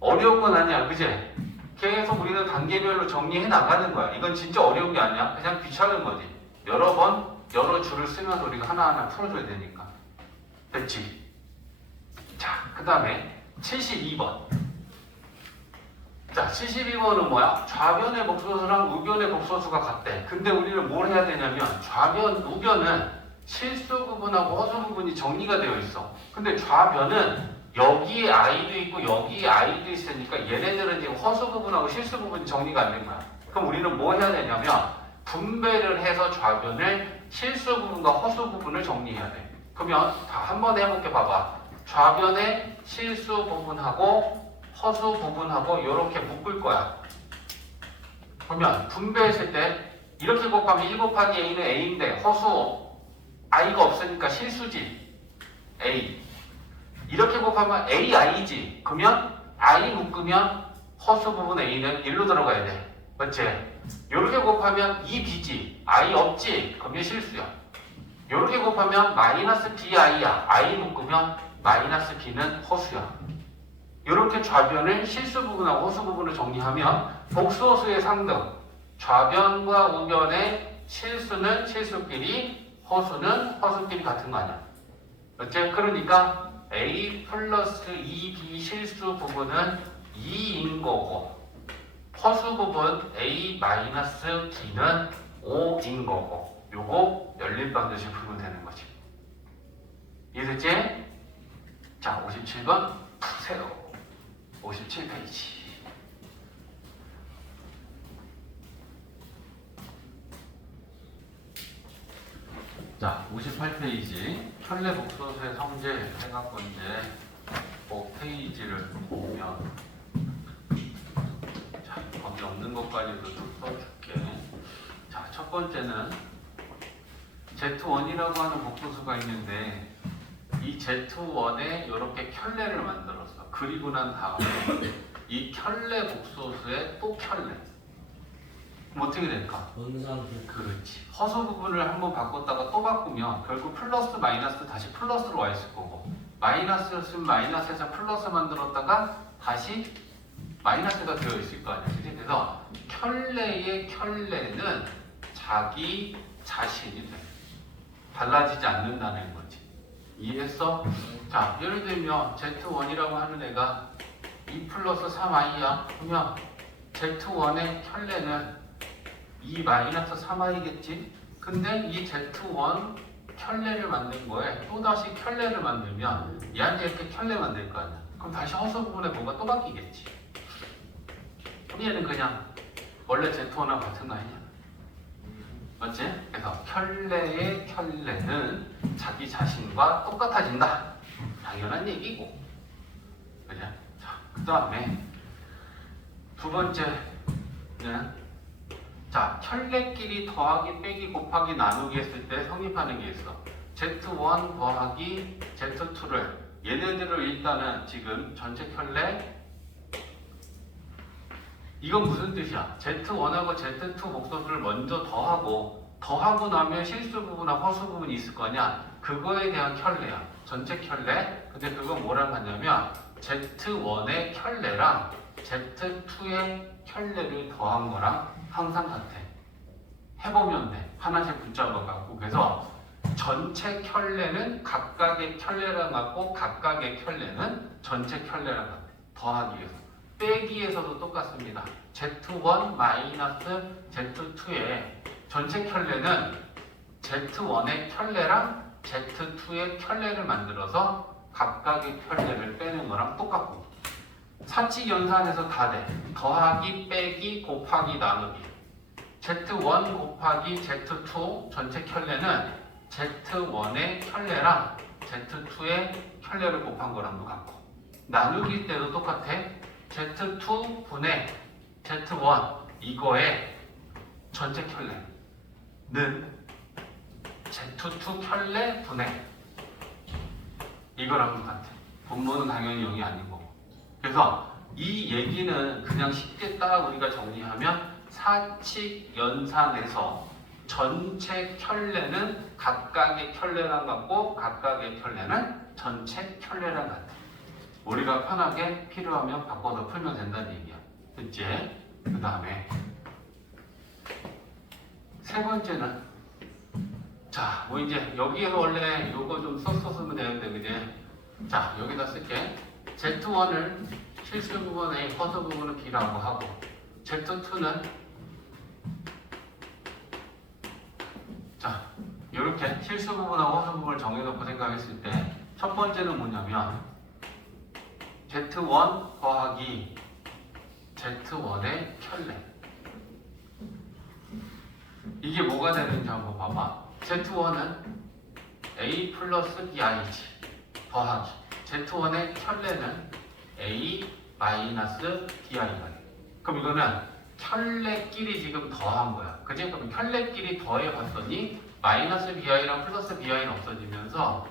어려운 건 아니야. 그지? 계속 우리는 단계별로 정리해 나가는 거야. 이건 진짜 어려운 게 아니야. 그냥 귀찮은 거지. 여러 번 여러 줄을 쓰면서 우리가 하나하나 풀어줘야 되니까. 됐지? 자, 그 다음에 72번. 자, 72번은 뭐야? 좌변의 복소수랑 우변의 복소수가 같대. 근데 우리는 뭘 해야 되냐면 좌변, 우변은 실수 부분하고 허수 부분이 정리가 되어 있어. 근데 좌변은 여기에 i도 있고 여기에 i도 있으니까 얘네들은 지금 허수 부분하고 실수 부분이 정리가 안 된 거야. 그럼 우리는 뭐 해야 되냐면 분배를 해서 좌변을 실수 부분과 허수 부분을 정리해야 돼. 그러면 다 한 번 해볼게. 봐봐. 좌변의 실수 부분하고 허수 부분하고 이렇게 묶을 거야. 그러면 분배했을 때 이렇게 곱하면 1 곱하기 a는 a인데 허수 i가 없으니까 실수지. a. 이렇게 곱하면 a i지. 그러면 i 묶으면 허수 부분 a는 1로 들어가야 돼. 맞지? 이렇게 곱하면 2b지. i 없지. 그러면 실수야. 이렇게 곱하면 마이너스 bi야. i 묶으면 마이너스 b는 허수야. 이렇게 좌변을 실수 부분하고 허수 부분을 정리하면 복수허수의 상등. 좌변과 우변의 실수는 실수끼리, 허수는 허수끼리 같은 거 아니야. 맞지? 그러니까 a 플러스 2b 실수 부분은 2인 거고, 허수 부분 a 마이너스 b는 5인 거고, 요거 열릴 반드시 풀면 되는 거지. 이해됐지? 자, 57번 푸세요. 57페이지. 자, 58페이지. 켤레 복소수의 성질 해갖고 이제 그 페이지를 보면, 자, 거기 없는 것까지도 좀 써줄게. 자, 첫 번째는 Z1이라고 하는 복소수가 있는데, 이 Z1에 이렇게 켤레를 만들었어. 그리고 난 다음에 이 켤레 복소수에 또 켤레. 그럼 어떻게 될까? 원상수. 그렇지. 허수 부분을 한번 바꿨다가 또 바꾸면 결국 플러스 마이너스 다시 플러스로 와 있을 거고, 마이너스였으면 마이너스에서 플러스 만들었다가 다시 마이너스가 되어 있을 거 아니야. 그치? 그래서 켤레의 켤레는 자기 자신이 돼. 달라지지 않는다는 거지. 이해했어? 자, 예를 들면 Z1이라고 하는 애가 2 플러스 3i야. 그러면 Z1의 켤레는 2 마이너스 3i겠지? 근데 이 Z1 켤레를 만든 거에 또다시 켤레를 만들면 얘한테 이렇게 켤레 만들 거 아니야. 그럼 다시 허수 부분에 뭐가 또 바뀌겠지. 그럼 얘는 그냥 원래 Z1하고 같은 거 아니냐? 맞지? 그래서 켤레의 켤레는 자기 자신과 똑같아진다. 당연한 얘기고. 그죠? 자, 그 다음에 두 번째는, 자, 켤레끼리 더하기, 빼기, 곱하기, 나누기 했을 때 성립하는 게 있어. Z1 더하기 Z2를, 얘네들을 일단은 지금 전체 켤레, 이건 무슨 뜻이야? Z1하고 Z2 복소수를 먼저 더하고 나면 실수 부분하고 허수 부분이 있을 거 아니야? 그거에 대한 켤레야. 전체 켤레. 근데 그건 뭐랑 하냐면 Z1의 켤레랑 Z2의 켤레를 더한 거랑 항상 같아. 해보면 돼. 하나씩 붙잡아갖고. 그래서 전체 켤레는 각각의 켤레랑 같고, 각각의 켤레는 전체 켤레랑 같아. 더하기 위해서. 빼기에서도 똑같습니다. Z1 마이너스 Z2의 전체 켤레는 Z1의 켤레랑 Z2의 켤레를 만들어서 각각의 켤레를 빼는 거랑 똑같고, 사칙 연산에서 다 돼. 더하기, 빼기, 곱하기, 나누기. Z1 곱하기 Z2 전체 켤레는 Z1의 켤레랑 Z2의 켤레를 곱한 거랑도 같고, 나누기 때도 똑같아. Z2 분의 Z1 이거의 전체 켤레는 Z2 켤레 분의 이거랑 똑같아. 분모는 당연히 0이 아니고. 그래서 이 얘기는 그냥 쉽게 딱 우리가 정리하면, 사칙 연산에서 전체 켤레는 각각의 켤레랑 같고, 각각의 켤레는 전체 켤레랑 같아. 우리가 편하게 필요하면 바꿔서 풀면 된다는 얘기야. 됐지? 그 다음에 세 번째는, 자, 뭐 이제 여기에서 원래 요거 좀 썼으면 되는데, 그지? 자, 여기다 쓸게. Z1을 실수 부분 A, 허수 부분은 B라고 하고, Z2는, 자, 이렇게 실수 부분하고 허수 부분을 정해놓고 생각했을 때, 첫 번째는 뭐냐면 Z1 더하기 Z1의 켤레. 이게 뭐가 되는지 한번 봐봐. Z1은 A 플러스 BI지 더하기 Z1의 켤레는 A 마이너스 BI가 돼. 그럼 이거는 켤레끼리 지금 더한 거야. 그지? 그럼 켤레끼리 더해 봤더니 마이너스 BI랑 플러스 BI는 없어지면서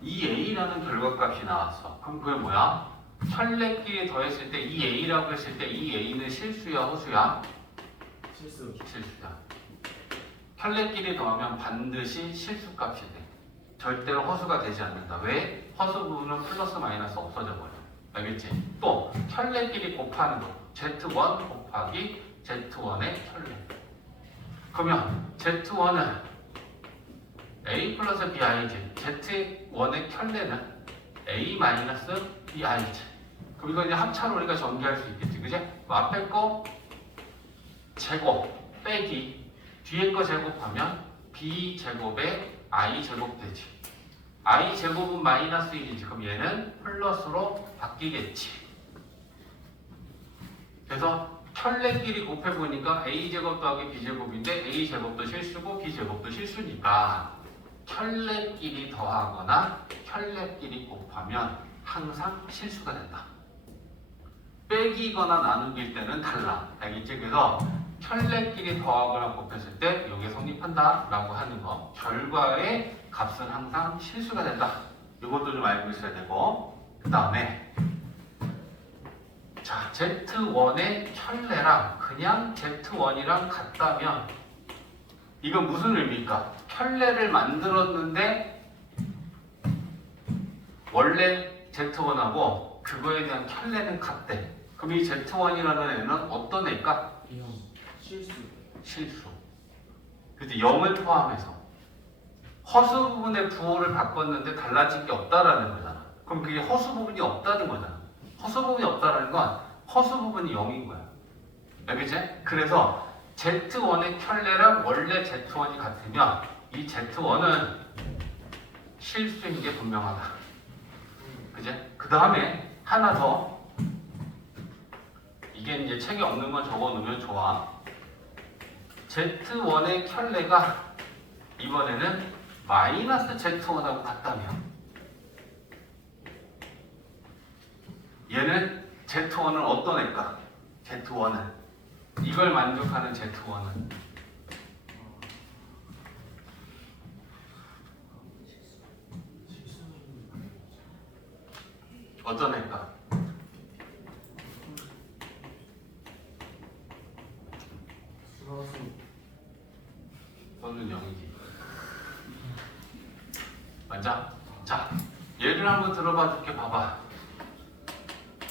이 A라는 결과값이 나왔어. 그럼 그게 뭐야? 켤레끼리 더했을 때 이 A라고 했을 때 이 A는 실수야, 허수야? 실수. 실수야. 켤레끼리 더하면 반드시 실수값이 돼. 절대로 허수가 되지 않는다. 왜? 허수 부분은 플러스 마이너스 없어져 버려. 알겠지? 또 켤레끼리 곱하는 거. Z1 곱하기 Z1의 켤레. 그러면 Z1은 A 플러스 BI지. Z1의 켤레는 A 마이너스 BI지. 그럼 이거 이제 합차로 우리가 전개할 수 있겠지. 그지? 앞에 거 제곱 빼기 뒤에 거 제곱하면 B 제곱에 I 제곱 되지. I 제곱은 마이너스 1이지. 그럼 얘는 플러스로 바뀌겠지. 그래서 켤레끼리 곱해보니까 A 제곱 더하기 B 제곱인데 A 제곱도 실수고 B 제곱도 실수니까 켤레끼리 더하거나 켤레끼리 곱하면 항상 실수가 된다. 빼기거나 나누길 때는 달라. 알겠지? 그래서 켤레끼리 더하거나 곱했을 때 이게 성립한다 라고 하는 거. 결과의 값은 항상 실수가 된다. 이것도 좀 알고 있어야 되고. 그 다음에 자, Z1의 켤레랑 그냥 Z1이랑 같다면 이건 무슨 의미일까? 켤레를 만들었는데 원래 Z1하고 그거에 대한 켤레는 같대. 그럼 이 Z1이라는 애는 어떤 애일까? 이형 실수. 실수. 그래서 0을 포함해서 허수 부분의 부호를 바꿨는데 달라진 게 없다라는 거잖아. 그럼 그게 허수 부분이 없다는 거잖아. 허수 부분이 없다라는 건 허수 부분이 0인 거야. 알겠지? 그래서 Z1의 켤레랑 원래 Z1이 같으면 이 Z1은 실수인 게 분명하다. 그지? 그 다음에 하나 더. 이게 이제 책에 없는 건 적어 놓으면 좋아. Z1의 켤레가 이번에는 마이너스 Z1하고 같다면 얘는 Z1은 어떤 애일까? Z1은 이걸 만족하는 Z1은 어떤 애일까? 수화수. 너는 0이지. 맞아? 자, 예를 한번 들어봐 줄게. 봐봐.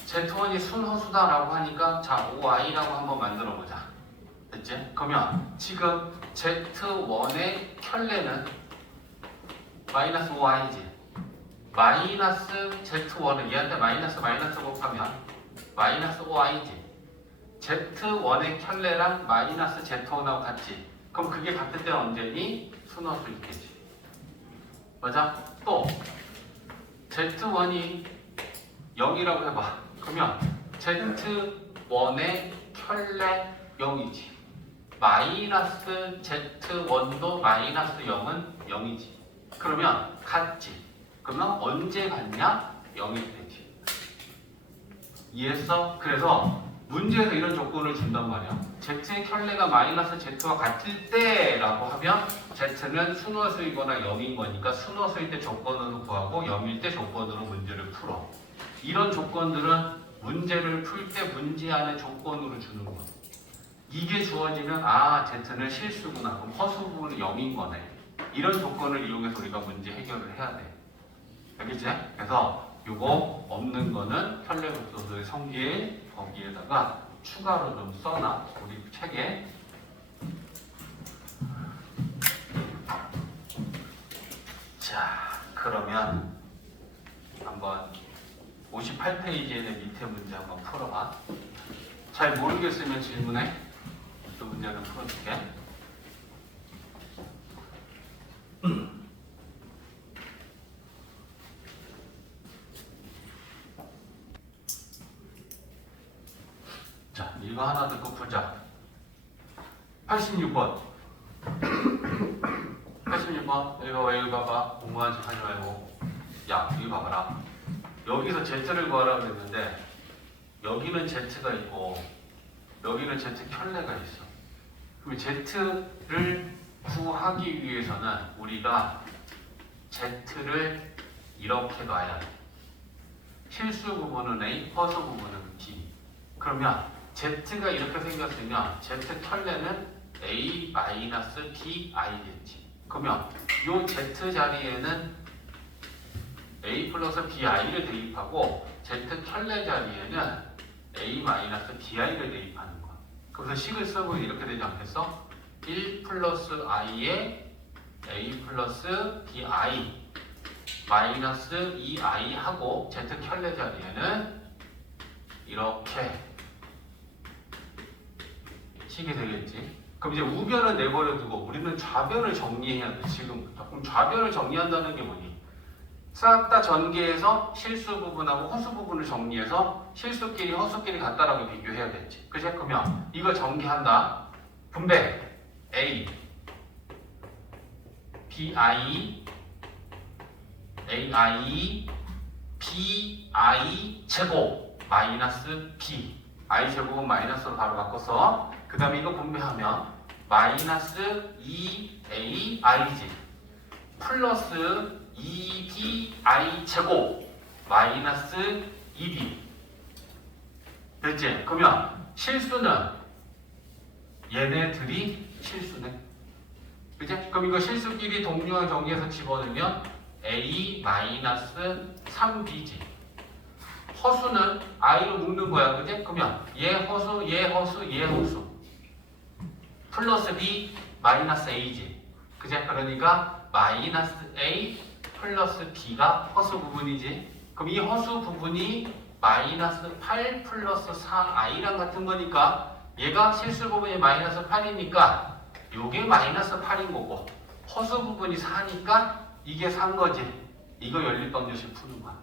Z1이 순허수다라고 하니까 자, OI라고 한번 만들어 보자. 됐지? 그러면 지금 Z1의 켤레는 마이너스 OI지. 마이너스 Z1은 얘한테 마이너스 곱하면 마이너스 OI지. Z1의 켤레랑 마이너스 Z1하고 같지. 그럼 그게 같을 때는 언제니? 순허수 있겠지. 맞아? 또 Z1이 0이라고 해봐. 그러면 Z1의 켤레 0이지. 마이너스 Z1도 마이너스 0은 0이지. 그러면 같지. 그러면 언제 같냐? 0이 되지. 이해했어? 그래서 문제에서 이런 조건을 준단 말이야. Z의 켤레가 마이너스 Z와 같을 때라고 하면 Z는 순허수이거나 0인 거니까 순허수일 때 조건으로 구하고 0일 때 조건으로 문제를 풀어. 이런 조건들은 문제를 풀 때 문제 안에 조건으로 주는 거야. 이게 주어지면 아 Z는 실수구나. 그럼 허수 부분은 0인 거네. 이런 조건을 이용해서 우리가 문제 해결을 해야 돼. 알겠지? 그래서 요거 없는 거는 켤레복소도의 성질 거기에다가 추가로 좀 써놔. 우리 책에. 자, 그러면 한번 58페이지에 밑에 문제 한번 풀어봐. 잘 모르겠으면 질문해. 또 문제는 풀어줄게. 자, 이거 하나 듣고 풀자. 86번. 86번 여기 봐봐. 공부한 척 하지 말고. 야 여기 봐봐라. 여기서 Z를 구하라고 했는데 여기는 Z가 있고 여기는 Z 켤레가 있어. 그럼 Z를 구하기 위해서는 우리가 Z를 이렇게 놔야 돼. 실수 부분은 A, 허수 부분은 B. 그러면 Z가 이렇게 생겼으면 Z 켤레는 A-BI겠지. 그러면 이 Z 자리에는 A 플러스 BI를 대입하고 Z 켤레 자리에는 A-BI를 대입하는 거야. 그래서 식을 쓰고 이렇게 되지 않겠어? 1 플러스 I에 A 플러스 BI 마이너스 2I 하고 Z 켤레 자리에는 이렇게 식이 되겠지. 그럼 이제 우변을 내버려 두고 우리는 좌변을 정리해야 돼. 지금부터. 그럼 좌변을 정리한다는 게 뭐니? 싹 다 전개해서 실수 부분하고 허수 부분을 정리해서 실수끼리 허수끼리 같다라고 비교해야 되지. 그치? 그러면 이거 전개한다. 분배 A BI AI BI 제곱 마이너스 B I 제곱은 마이너스로 바로 바꿨어. 그 다음에 이거 분배하면 마이너스 2AI지 플러스 2BI 제곱 마이너스 2B 됐지? 그러면 실수는 얘네들이 실수네. 그치? 그럼 이거 실수끼리 동류와 정리해서 집어넣으면 A-3B지. 허수는 I로 묶는 거야. 그치? 그러면 얘 허수, 얘 허수, 얘 허수. 플러스 B, 마이너스 A지. 그치? 그러니까 마이너스 A 플러스 B가 허수 부분이지. 그럼 이 허수 부분이 마이너스 8 플러스 4I랑 같은 거니까 얘가 실수 부분이 마이너스 8이니까 요게 마이너스 8인 거고 허수 부분이 4니까 이게 3 거지. 이거 연립방정식 푸는 거야.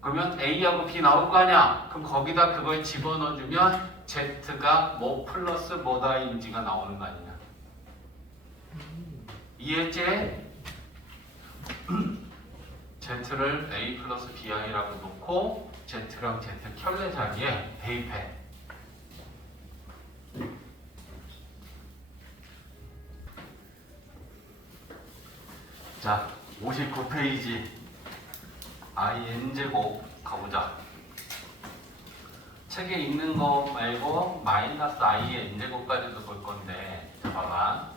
그러면 A하고 B 나올 거 아니야? 그럼 거기다 그걸 집어넣어주면 Z가 뭐 플러스 뭐다인지가 나오는 거 아니냐. 이해했지? Z를 A 플러스 BI라고 놓고 Z랑 Z 켤레 자리에 대입해. 자, 59페이지 IN제곱 가보자. 책에 있는 거 말고 마이너스 I의 N제곱까지도 볼 건데 자 봐봐.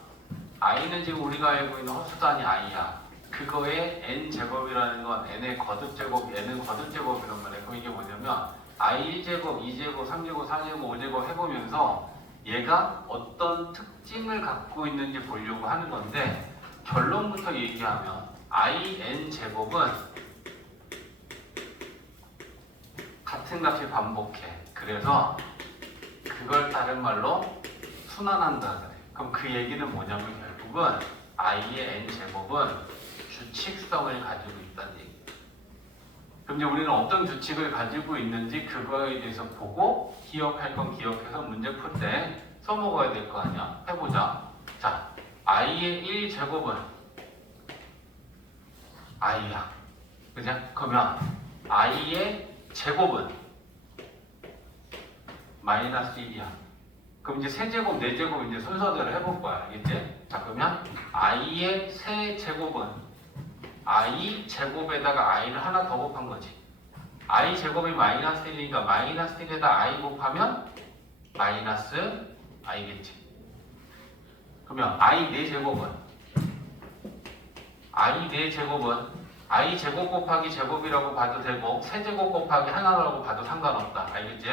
I는 지금 우리가 알고 있는 허수단위 I야. 그거의 N제곱이라는 건 N의 거듭제곱, N은 거듭제곱이란 말이야. 그럼 이게 뭐냐면 I1제곱, 2제곱, 3제곱, 4제곱, 5제곱 해보면서 얘가 어떤 특징을 갖고 있는지 보려고 하는 건데 결론부터 얘기하면 IN제곱은 같은 값이 반복해. 그래서 그걸 다른 말로 순환한다 그래. 그럼 그 얘기는 뭐냐면 결국은 I의 N제곱은 규칙성을 가지고 있다는 얘기. 그럼 이제 우리는 어떤 규칙을 가지고 있는지 그거에 대해서 보고 기억할 건 기억해서 문제 풀 때 써먹어야 될 거 아니야. 해보자. 자, I의 1제곱은 I야. 그죠? 그러면 I의 제곱은 마이너스 1이야. 그럼 이제 세제곱, 네제곱 이제 순서대로 해볼 거야. 알겠지? 자, 그러면 I의 세제곱은 I 제곱에다가 I를 하나 더 곱한 거지. I 제곱이 마이너스 1이니까 마이너스 1에다 I 곱하면 마이너스 I겠지. 그러면 I 4제곱은 I 4제곱은 I 제곱 곱하기 제곱이라고 봐도 되고 세제곱 곱하기 하나라고 봐도 상관없다. 알겠지?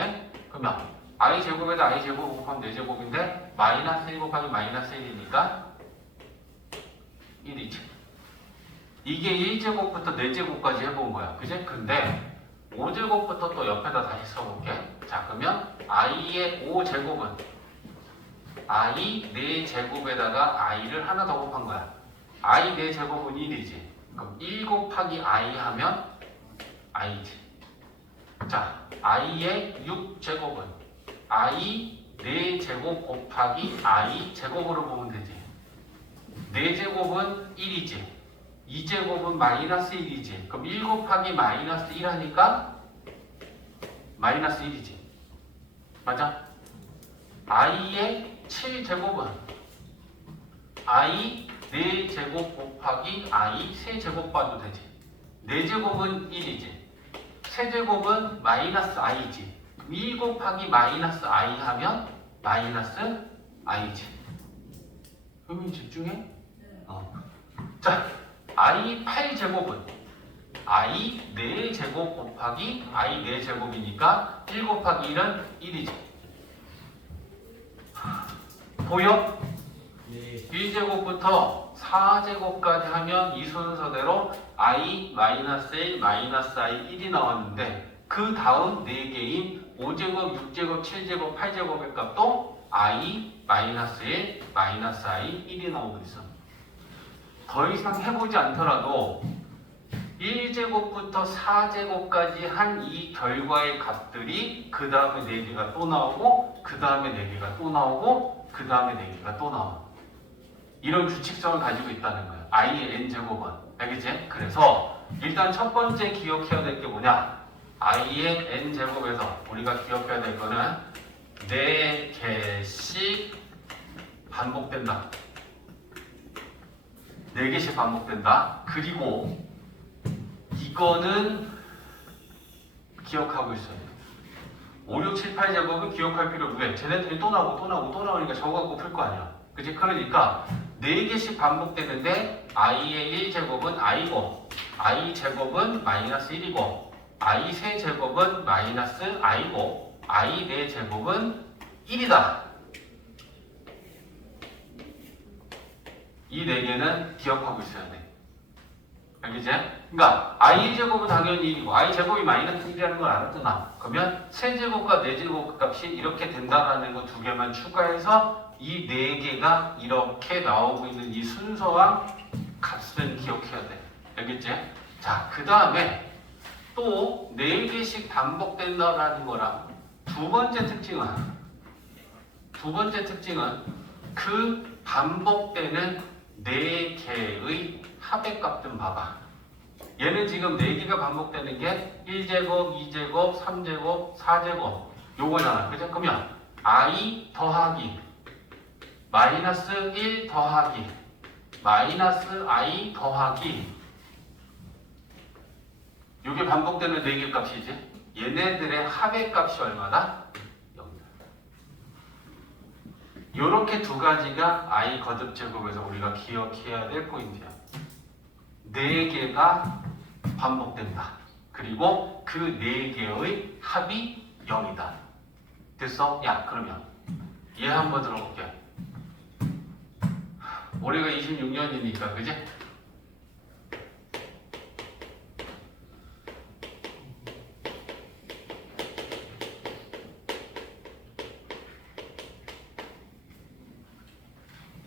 그러면 I 제곱에다 I 제곱 곱하면 4제곱인데 마이너스 1 곱하기 마이너스 1이니까 1이지. 이게 1제곱부터 4제곱까지 해본 거야. 그지? 근데 5제곱부터 또 옆에다 다시 써볼게. 자, 그러면 I의 5제곱은 I 4제곱에다가 I를 하나 더 곱한 거야. I 4제곱은 1이지. 그럼 1 곱하기 I 하면 I지. 자, I의 6제곱은 I 4제곱 곱하기 i 제곱으로 보면 되지. 4제곱은 1이지. 2제곱은 마이너스 1이지. 그럼 1 곱하기 마이너스 1 하니까 마이너스 1이지. 맞아? i의 7제곱은 i 4제곱 곱하기 i 세제곱 봐도 되지. 4제곱은 1이지. 세제곱은 마이너스 i지. 1 곱하기 마이너스 i 하면 마이너스 i지. 그러면 집중해? 자, i 8제곱은 i 4제곱 곱하기 i 4제곱이니까 1 곱하기 1은 1이지. 보여? 네. 1제곱부터 4제곱까지 하면 이 순서대로 i, -1, -i, 1이 나왔는데 그 다음 4개인 5제곱, 6제곱, 7제곱, 8제곱의 값도 i, -1, -i, 1이 나오고 있어. 더 이상 해보지 않더라도 1제곱부터 4제곱까지 한 이 결과의 값들이 그 다음에 4개가 또 나오고 그 다음에 4개가 또 나오고 그 다음에 4개가 또 나오고 이런 규칙성을 가지고 있다는 거예요. i의 n제곱은. 알겠지? 그래서 일단 첫 번째 기억해야 될 게 뭐냐? i의 n제곱에서 우리가 기억해야 될 거는 4개씩 반복된다. 4개씩 반복된다. 그리고 이거는 기억하고 있어요. 5, 6, 7, 8제곱은 기억할 필요 없고 쟤네들이 또 나오니까 저거 갖고 풀 거 아니야. 그치? 그러니까 4개씩 반복되는데 i의 1제곱은 i고 i 제곱은 -1이고 i 세제곱은 -i고 i 4제곱은 1이다. 이 4개는 기억하고 있어야 돼. 알겠지? 그러니까 i 제곱은 당연히 1이고 i 제곱이 -1이라는 걸 알았잖아. 그러면 세제곱과 4제곱 값이 이렇게 된다라는 거 2개만 추가해서 이 4개가 이렇게 나오고 있는 이 순서와 값은 기억해야 돼. 알겠지? 자, 그 다음에 또 4개씩 반복된다라는 거랑 두 번째 특징은 그 반복되는 4개의 합의 값 좀 봐봐. 얘는 지금 4개가 반복되는 게 1제곱, 2제곱, 3제곱, 4제곱 요거잖아. 그죠? 그러면 i 더하기 -1 더하기 -i 더하기 요게 반복되는 4개 값이지. 얘네들의 합의 값이 얼마다? 0이다. 요렇게 두 가지가 i 거듭 제곱에서 우리가 기억해야 될 포인트야. 4개가 반복된다. 그리고 그 4개의 합이 0이다. 됐어? 야, 그러면 얘 한번 들어볼게. 올해가 26년이니까, 그지?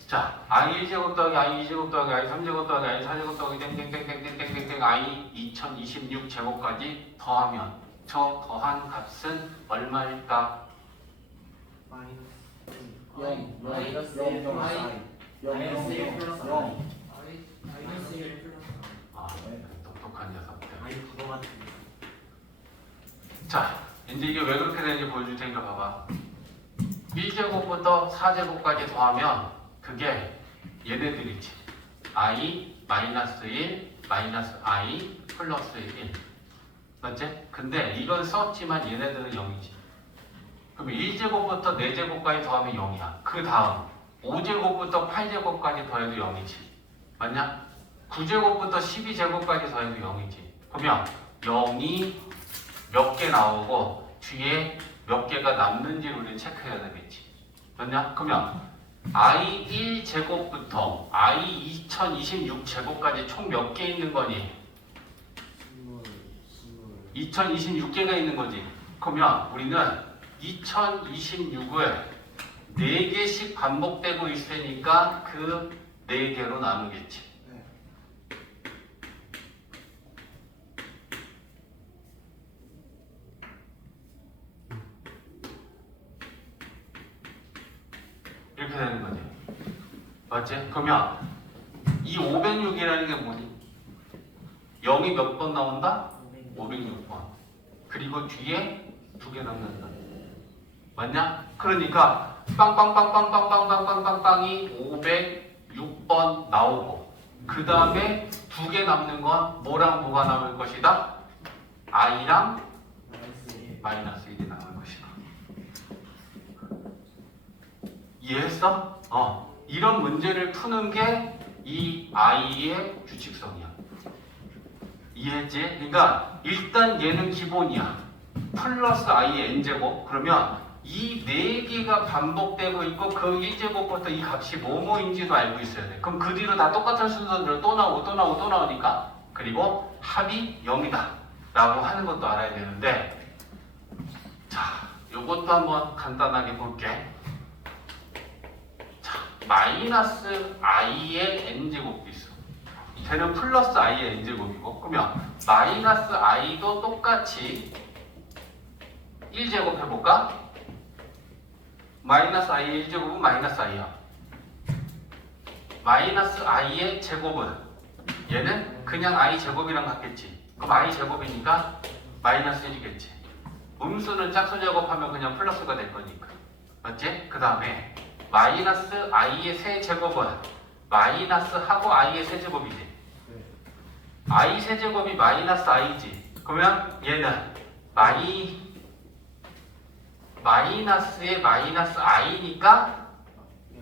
자, i1제곱 더하기 i2제곱 더하기 i3제곱 더하기 i4제곱 더하기 땡땡땡땡땡땡땡땡 i2026 제곱까지 더하면 저 더한 값은 얼마일까? 아, 똑똑한 녀석들. 자, 이제 이게 왜 그렇게 되는지 보여줄 테니까 봐봐. 1제곱부터 4제곱까지 더하면 그게 얘네들이지. i -1 -i 플러스 1. 맞지? 근데 이건 썼지만 얘네들은 0이지. 그럼 1제곱부터 4제곱까지 더하면 0이야. 그 다음 5제곱부터 8제곱까지 더해도 0이지. 맞냐? 9제곱부터 12제곱까지 더해도 0이지. 그러면 0이 몇 개 나오고 뒤에 몇 개가 남는지를 우리는 체크해야 되겠지. 맞냐? 그러면 i 1제곱부터 i 2026제곱까지 총 몇 개 있는 거니? 2026개가 있는 거지. 그러면 우리는 2026을 4개씩 반복되고 있으니까 그 4개로 나누겠지. 이렇게 되는 거지. 맞지? 그러면 이 506이라는 게 뭐니? 0이 몇 번 나온다? 506번. 그리고 뒤에 2개 남는다. 맞냐? 그러니까 빵빵빵빵빵빵빵빵빵빵이 506번 나오고 그 다음에 2개 남는 건 뭐랑 뭐가 남을 것이다? i랑 마이너스 1이 남을 것이다. 이해했어? 이런 문제를 푸는 게 이 i의 규칙성이야. 이해했지? 그러니까 일단 얘는 기본이야. 플러스 i의 n제곱. 그러면 이 4개가 반복되고 있고 그 1제곱부터 이 값이 뭐뭐인지도 알고 있어야 돼. 그럼 그 뒤로 다 똑같은 순서대로 또 나오고 또 나오고 또 나오니까 그리고 합이 0이다 라고 하는 것도 알아야 되는데 자, 요것도 한번 간단하게 볼게. 자, 마이너스 i의 n제곱도 있어. 쟤는 플러스 i의 n제곱이고 그러면 마이너스 i도 똑같이 1제곱 해볼까? 마이너스 i의 1제곱은 마이너스 i야. 마이너스 i의 제곱은 얘는 그냥 i 제곱이랑 같겠지. 그럼 i 제곱이니까 마이너스 1이겠지. 음수는 짝수 제곱하면 그냥 플러스가 될 거니까. 맞지? 그 다음에 마이너스 i의 세제곱은 마이너스 하고 i의 세제곱이지. i 세제곱이 마이너스 i지. 그러면 얘는 마이너스의 마이너스 i니까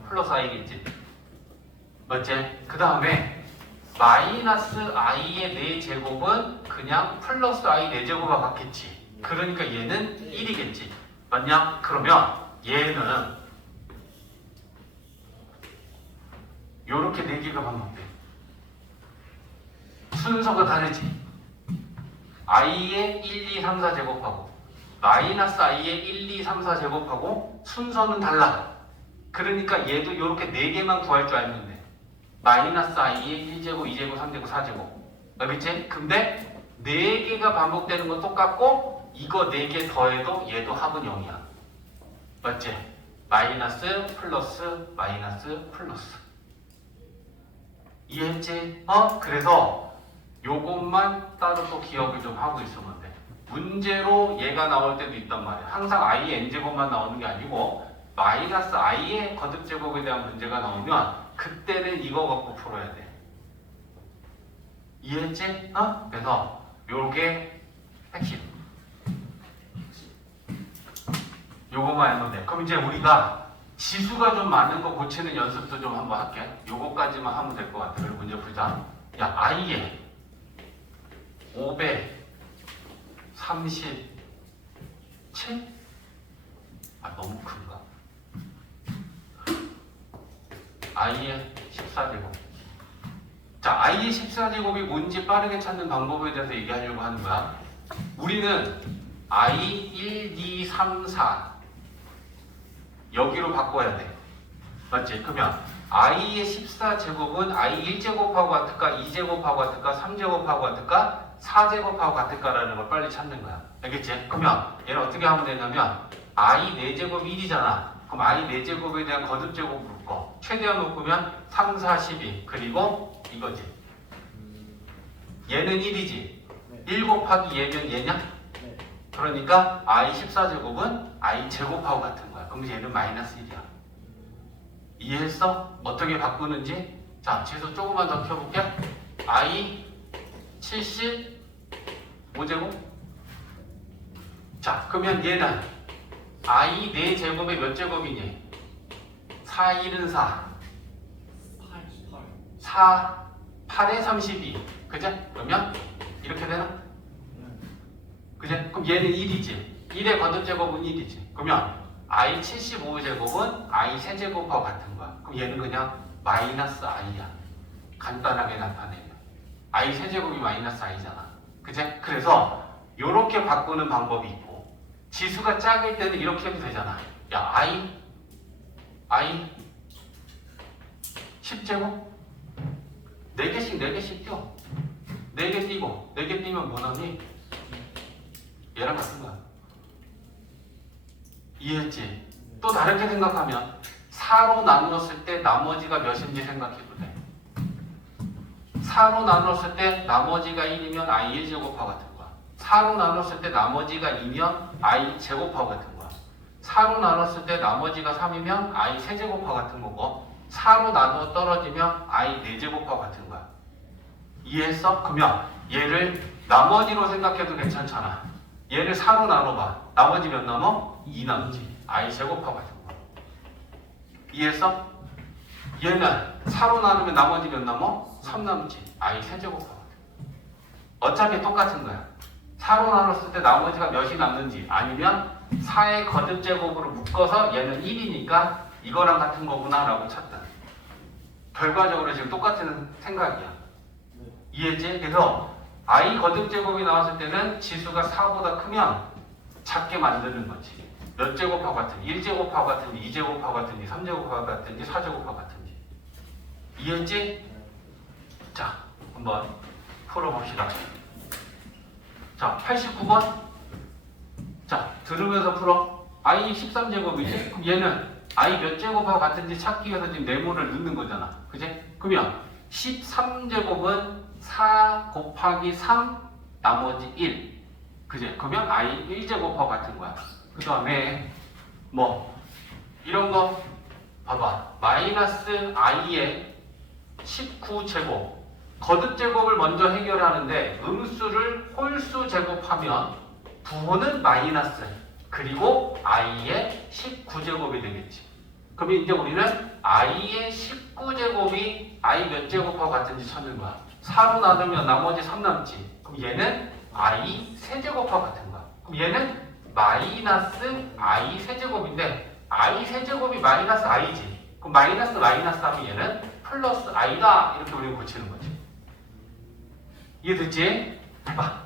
플러스 i겠지. 맞지? 그 다음에 마이너스 i의 4제곱은 그냥 플러스 i 4제곱과 같겠지. 그러니까 얘는 1이겠지. 맞냐? 그러면 얘는 요렇게 4개가 반복돼. 순서가 다르지. i의 1, 2, 3, 4 제곱하고 마이너스 i의 1, 2, 3, 4 제곱하고 순서는 달라. 그러니까 얘도 이렇게 4개만 구할 줄 알면 돼. 마이너스 i의 1제곱, 2제곱, 3제곱, 4제곱. 알겠지? 근데 4개가 반복되는 건 똑같고 이거 4개 더해도 얘도 합은 0이야. 맞지? 마이너스 플러스 마이너스 플러스. 이해했지? 그래서 요것만 따로 또 기억을 좀 하고 있으면 돼. 문제로 얘가 나올 때도 있단 말이야. 항상 i의 n제곱만 나오는 게 아니고 마이너스 i의 거듭제곱에 대한 문제가 나오면 그때는 이거 갖고 풀어야 돼. 이해했지? 그래서 요게 핵심. 요거만 알면 돼. 그럼 이제 우리가 지수가 좀 많은 거 고치는 연습도 좀 한번 할게. 요거까지만 하면 될 것 같아. 그리고 문제 풀자. 야, i에 537? 너무 큰가? i의 14제곱. 자, i의 14제곱이 뭔지 빠르게 찾는 방법에 대해서 얘기하려고 하는 거야. 우리는 i 1, 2, 3, 4 여기로 바꿔야 돼. 맞지? 그러면 i의 14제곱은 i 1제곱하고 같을까? 2제곱하고 같을까? 3제곱하고 같을까? 4제곱하고 같을까라는 걸 빨리 찾는 거야. 알겠지? 그러면 얘를 어떻게 하면 되냐면 i 4제곱이 1이잖아. 그럼 i 4제곱에 대한 거듭제곱 묶어. 최대한 묶으면 3, 4, 12 그리고 이거지. 얘는 1이지. 1 곱하기 얘면 얘냐? 그러니까 i 14제곱은 i 제곱하고 같은 거야. 그럼 얘는 마이너스 1이야. 이해했어? 어떻게 바꾸는지? 자, 지수 조금만 더 켜볼게. i 75제곱? 자, 그러면 얘는 i 4제곱에 몇 제곱이니? 4, 1은 4. 4, 8에 32. 그제? 그러면 이렇게 되나? 그제? 그럼 얘는 1이지. 1의 거듭제곱은 1이지. 그러면 i 75제곱은 i 세제곱하고 같은 거야. 그럼 얘는 그냥 마이너스 i야. 간단하게 나타내면. i 세제곱이 마이너스 i잖아. 그제? 그래서 이렇게 바꾸는 방법이 있고 지수가 작을 때는 이렇게 해도 되잖아. 야, i 10제곱? 4개씩 띄워. 4개 띄고 4개 띄면 뭐 나오니? 얘랑 같은 거야. 이해했지? 또 다르게 생각하면 4로 나누었을 때 나머지가 몇인지 생각해도 돼. 4로 나눴을 때 나머지가 1이면 i의 제곱하고 같은 거야. 4로 나눴을 때 나머지가 2면 i 제곱하고 같은 거야. 4로 나눴을 때 나머지가 3이면 i 세제곱하고 같은 거고 4로 나누어 떨어지면 i 4제곱하고 같은 거야. 이해했어? 그러면 얘를 나머지로 생각해도 괜찮잖아. 얘를 4로 나눠봐. 나머지 몇 남어? 2 남지. i 제곱하고 같은 거야. 이해했어? 얘는 4로 나누면 나머지 몇 남어? 3 남지. i 세제곱하고 같은 거야. 어차피 똑같은 거야. 4로 나눴을 때 나머지가 몇이 남는지 아니면 4의 거듭제곱으로 묶어서 얘는 1이니까 이거랑 같은 거구나 라고 찾다. 결과적으로 지금 똑같은 생각이야. 이해했지? 그래서 i 거듭제곱이 나왔을 때는 지수가 4보다 크면 작게 만드는 거지. 몇 제곱하고 같은지 1제곱하고 같은지 2제곱하고 같은지 3제곱하고 같은지 4제곱하고 같은지. 이해했지? 자, 한번 풀어봅시다. 자, 89번. 자, 들으면서 풀어. i 13제곱이지? 그럼 얘는 i 몇 제곱하고 같은지 찾기 위해서 지금 네모를 넣는 거잖아. 그지? 그러면 13제곱은 4 곱하기 3 나머지 1. 그지? 그러면 i 1제곱하고 같은 거야. 그 다음에 뭐 이런 거 봐봐. 마이너스 i의 19제곱. 거듭제곱을 먼저 해결하는데 음수를 홀수 제곱하면 부호는 마이너스 그리고 i의 19제곱이 되겠지. 그럼 이제 우리는 i의 19제곱이 i 몇 제곱하고 같은지 찾는 거야. 4로 나누면 나머지 3 남지. 그럼 얘는 i 세제곱하고 같은 거야. 그럼 얘는 마이너스 i 세제곱인데 i 세제곱이 마이너스 i지. 그럼 마이너스 마이너스 하면 얘는 플러스 i다. 이렇게 우리가 고치는 거지. 이해됐지? 봐.